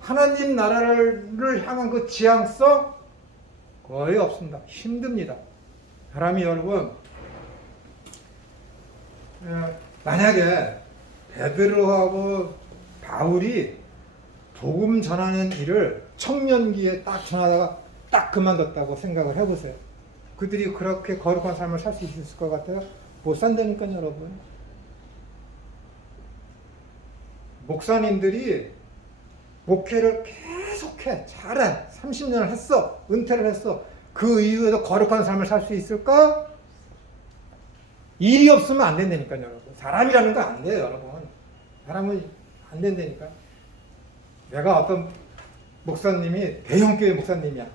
하나님 나라를 향한 그 지향성 거의 없습니다. 힘듭니다. 사람이 여러분 만약에 베드로하고 바울이 복음 전하는 일을 청년기에 딱 전하다가 딱 그만뒀다고 생각을 해보세요. 그들이 그렇게 거룩한 삶을 살 수 있을 것 같아요? 못 산다니까요, 여러분. 목사님들이 목회를 계속해. 잘해. 30년을 했어. 은퇴를 했어. 그 이후에도 거룩한 삶을 살 수 있을까? 일이 없으면 안 된다니까요, 여러분. 사람이라는 거 안 돼요, 여러분. 사람은 안 된다니까. 내가 어떤 목사님이 대형교회 목사님이야.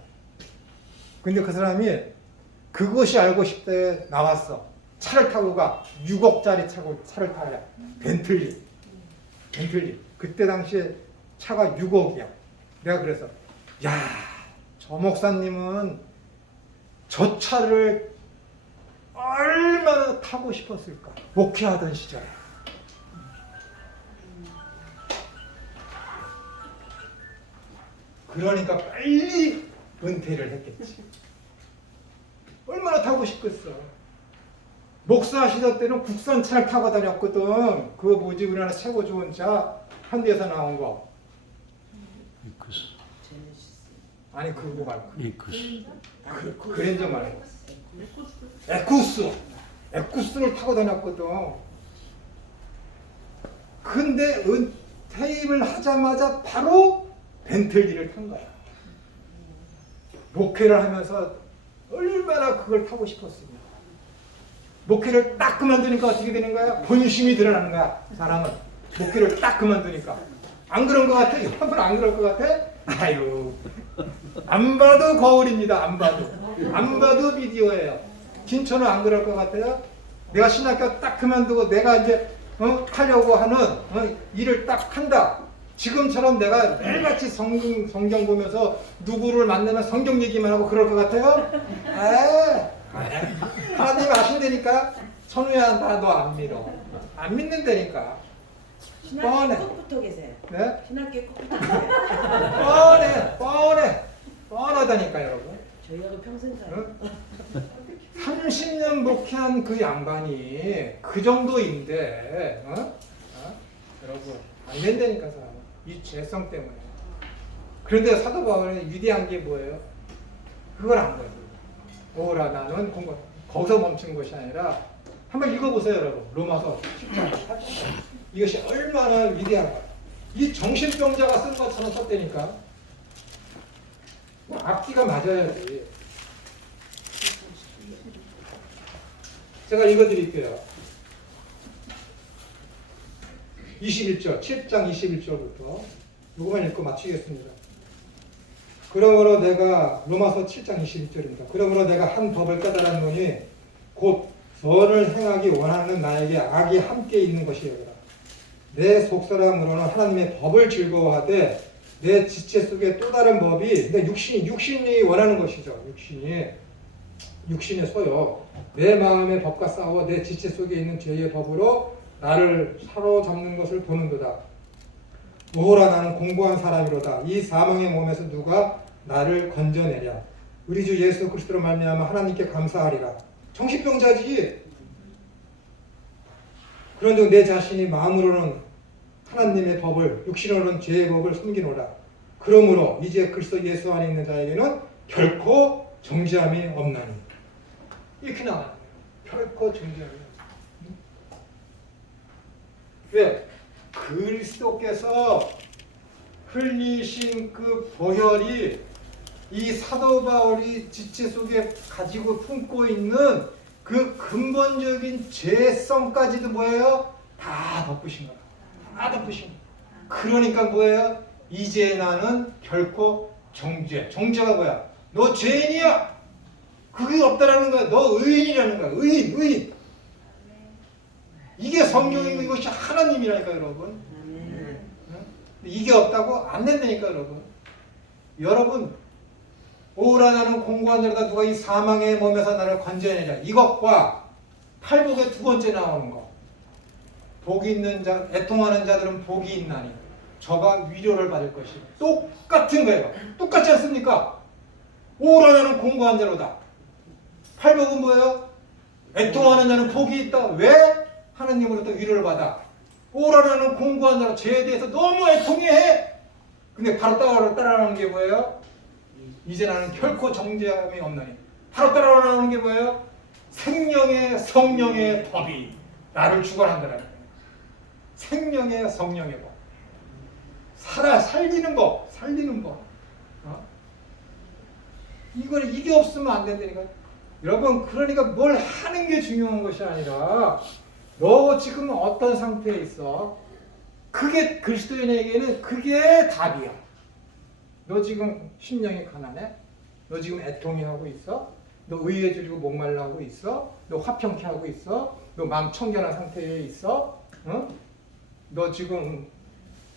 근데 그 사람이 그것이 알고 싶대 나왔어. 차를 타고 가. 6억짜리 차를 타야. 벤틀리. 그때 당시에 차가 6억이야. 내가 그래서 야, 저 목사님은 저 차를 얼마나 타고 싶었을까. 목회하던 시절에. 그러니까 빨리 은퇴를 했겠지. 얼마나 타고 싶겠어. 목사 하시던 때는 국산 차를 타고 다녔거든. 그거 뭐지? 우리나라 최고 좋은 차 현대에서 나온 거. 이쿠스. 아니 그거 말고. 이쿠스. 그랜저 말고. 에쿠스를 타고 다녔거든. 근데 은퇴임을 하자마자 바로 벤틀리를 탄 거야. 목회를 하면서 얼마나 그걸 타고 싶었습니다. 목회를 딱 그만두니까 어떻게 되는 거야? 본심이 드러나는 거야. 사람은 목회를 딱 그만두니까. 안 그런 것 같아? 여러분 안 그럴 것 같아? 아유, 안 봐도 거울입니다. 안 봐도 비디오예요. 진초는 안 그럴 것 같아요? 내가 신학교 딱 그만두고 내가 이제 하려고 하는 일을 딱 한다. 지금처럼 내가 매일같이 성경 보면서 누구를 만나면 성경 얘기만 하고 그럴 것 같아요? 하나님 아신다니까. 선우야 나 너 안 믿어. 안 믿는다니까. 신학교에 꼭붙어 계세요. 네? 신학교에 꼭붙어 계세요. 뻔하다니까 여러분. 저희하고 평생 살아요. 30년 목회한 그 양반이 그 정도인데 여러분 안 된다니까 사람. 이 죄성 때문에. 그런데 사도 바울은 위대한 게 뭐예요? 그걸 안 거예요. 오라 나는 공부. 거기서 멈춘 것이 아니라 한번 읽어보세요 여러분. 로마서 10장. 이것이 얼마나 위대한가. 이 정신병자가 쓴 것처럼 썼다니까. 앞뒤가 맞아야지. 제가 읽어드릴게요. 21절, 7장 21절부터 이거만 읽고 마치겠습니다. 그러므로 내가 로마서 7장 21절입니다. 그러므로 내가 한 법을 깨달았노니 곧 선을 행하기 원하는 나에게 악이 함께 있는 것이여라. 내 속사람으로는 하나님의 법을 즐거워하되 내 지체 속에 또 다른 법이, 근데 육신이 원하는 것이죠. 육신의 소요. 내 마음의 법과 싸워 내 지체 속에 있는 죄의 법으로 나를 사로잡는 것을 보는도다. 오호라 나는 공고한 사람이로다. 이 사망의 몸에서 누가 나를 건져내랴. 우리 주 예수 그리스도로 말미암아 하나님께 감사하리라. 정신병자지. 그런즉 내 자신이 마음으로는 하나님의 법을, 육신으로는 죄의 법을 숨기노라. 그러므로 이제 그리스도 예수 안에 있는 자에게는 결코 정죄함이 없나니. 이렇게 나와요. 결코 정죄함이 없나니. 왜? 그리스도께서 흘리신 그 보혈이 이 사도 바울이 지체 속에 가지고 품고 있는 그 근본적인 죄성까지도 뭐예요? 다 덮으신 거야. 다 덮으신 거야. 그러니까 뭐예요? 이제 나는 결코 정죄가 뭐야? 너 죄인이야. 그게 없다라는 거야. 너 의인이라는 거야. 의인. 이게 성경이고 이것이 하나님이라니까 여러분. 이게 없다고 안 된다니까 여러분. 오라 나는 공고한 자로다. 누가 이 사망의 몸에서 나를 건져내냐. 이것과 팔복의 두 번째 나오는 거. 복이 있는 자, 애통하는 자들은 복이 있나니 저가 위로를 받을 것이. 똑같은 거예요. 똑같지 않습니까? 오라 나는 공고한 자로다. 팔복은 뭐예요? 애통하는 자는 복이 있다. 왜? 하나님으로부터 위로를 받아. 오라 나는 공고한 자로 죄에 대해서 너무 애통해. 근데 바로 따라오는 게 뭐예요? 이제 나는 결코 정죄함이 없나니. 바로 따라오는 게 뭐예요? 생명의 성령의 법이 나를 주관한다는 거예요. 생명의 성령의 법. 살리는 법. 이게 없으면 안 된다니까. 여러분, 그러니까 뭘 하는 게 중요한 것이 아니라 너 지금 어떤 상태에 있어? 그게 그리스도인에게는 그게 답이야. 너 지금 심령이 가난해? 너 지금 애통해 하고 있어? 너 의에 줄이고 목말라 하고 있어? 너 화평케 하고 있어? 너 마음 청결한 상태에 있어? 너 지금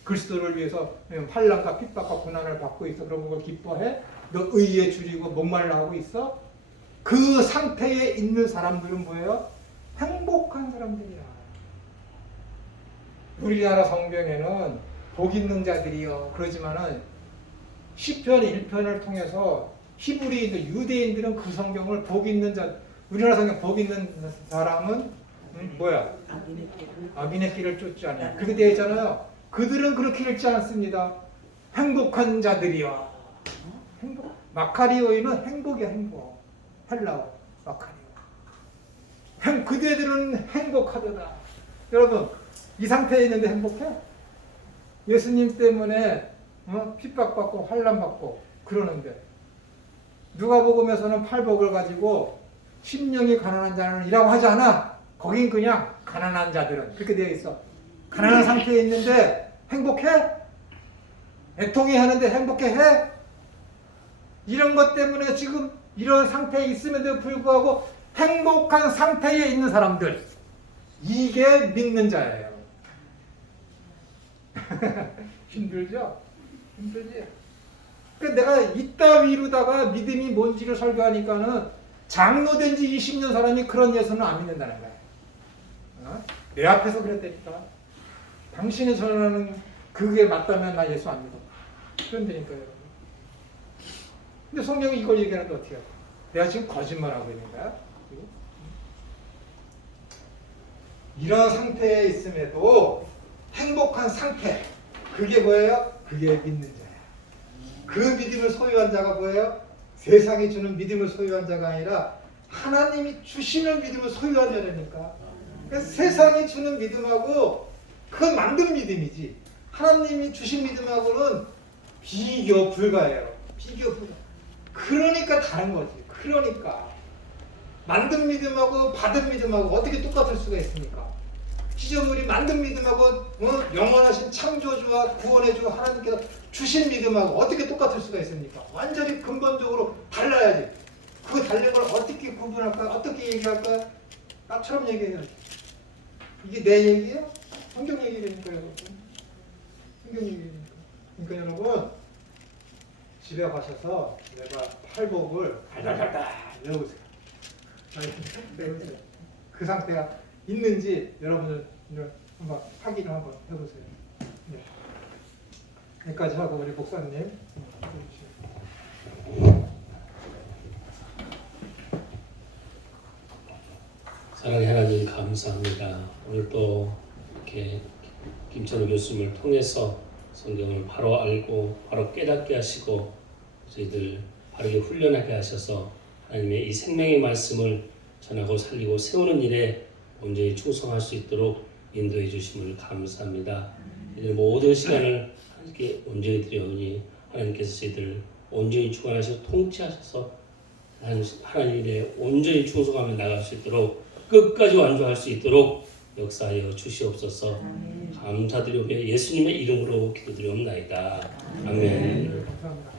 그리스도를 위해서 환난과 핍박과 고난을 받고 있어? 그런 걸 기뻐해? 너 의에 줄이고 목말라 하고 있어? 그 상태에 있는 사람들은 뭐예요? 행복한 사람들이야. 우리나라 성경에는 복 있는 자들이요 그러지만은 시편 1편을 통해서 히브리인들, 유대인들은 그 성경을 복 있는 자, 우리나라 성경 복 있는 사람은 뭐야? 악인의 길을 쫓지 않아요. 그렇게 되어 있잖아요. 그들은 그렇게 읽지 않습니다. 행복한 자들이요. 마카리오인은 행복이야, 행복. 헬라어 마카리오. 그대들은 행복하도다. 여러분, 이 상태에 있는데 행복해? 예수님 때문에 핍박받고 환난받고 그러는데 누가복음에서는 팔복을 가지고 심령이 가난한 자는 이라고 하지 않아. 거긴 그냥 가난한 자들은 그렇게 되어 있어. 가난한 상태에 있는데 행복해? 애통해 하는데 행복해? 이런 것 때문에 지금 이런 상태에 있음에도 불구하고 행복한 상태에 있는 사람들, 이게 믿는 자예요. 힘들죠? 힘들지? 그러니까 내가 이따위로다가 믿음이 뭔지를 설교하니까는 장로된 지 20년 사람이 그런 예수는 안 믿는다는 거야. 내 앞에서 그랬다니까. 당신이 전하는 그게 맞다면 나 예수 안 믿어. 그런다니까요. 근데 성경이 이걸 얘기하는데 어떻게 할까? 내가 지금 거짓말하고 있는 거야? 이런 상태에 있음에도 행복한 상태, 그게 뭐예요? 그게 믿는 자야. 그 믿음을 소유한 자가 뭐예요? 세상이 주는 믿음을 소유한 자가 아니라 하나님이 주시는 믿음을 소유한 자라니까. 그래서 세상이 주는 믿음하고 그건 만든 믿음이지, 하나님이 주신 믿음하고는 비교 불가해요. 비교 불가. 그러니까 다른 거지. 그러니까 만든 믿음하고 받은 믿음하고 어떻게 똑같을 수가 있습니까? 피조물이 만든 믿음하고 영원하신 창조주와 구원해주고 하나님께서 주신 믿음하고 어떻게 똑같을 수가 있습니까? 완전히 근본적으로 달라야지. 그 다른 걸 어떻게 구분할까? 어떻게 얘기할까? 나처럼 얘기해야지. 이게 내 얘기예요? 성경 얘기라니까요. 성경 얘기니까. 그러니까 여러분 집에 가셔서 내가 팔복을 달달달달 외우세요. 외우세요. 그 상태가 있는지 여러분들 한번 확인을 한번 해보세요. 네. 여기까지 하고 우리 목사님 해주시죠. 사랑의 하나님 감사합니다. 오늘 또 이렇게 김찬호 교수님을 통해서 성경을 바로 알고 바로 깨닫게 하시고 저희들 바르게 훈련하게 하셔서 하나님의 이 생명의 말씀을 전하고 살리고 세우는 일에 온전히 충성할 수 있도록 인도해 주심을 감사합니다. 이들 모든 시간을 하나님께 온전히 드려오니 하나님께서 저희들 온전히 주관하셔서 통치하셔서 하나님 일에 온전히 충성하며 나갈 수 있도록 끝까지 완주할 수 있도록 역사하여 주시옵소서. 감사드리며 예수님의 이름으로 기도드리옵나이다. 아멘. 감사합니다.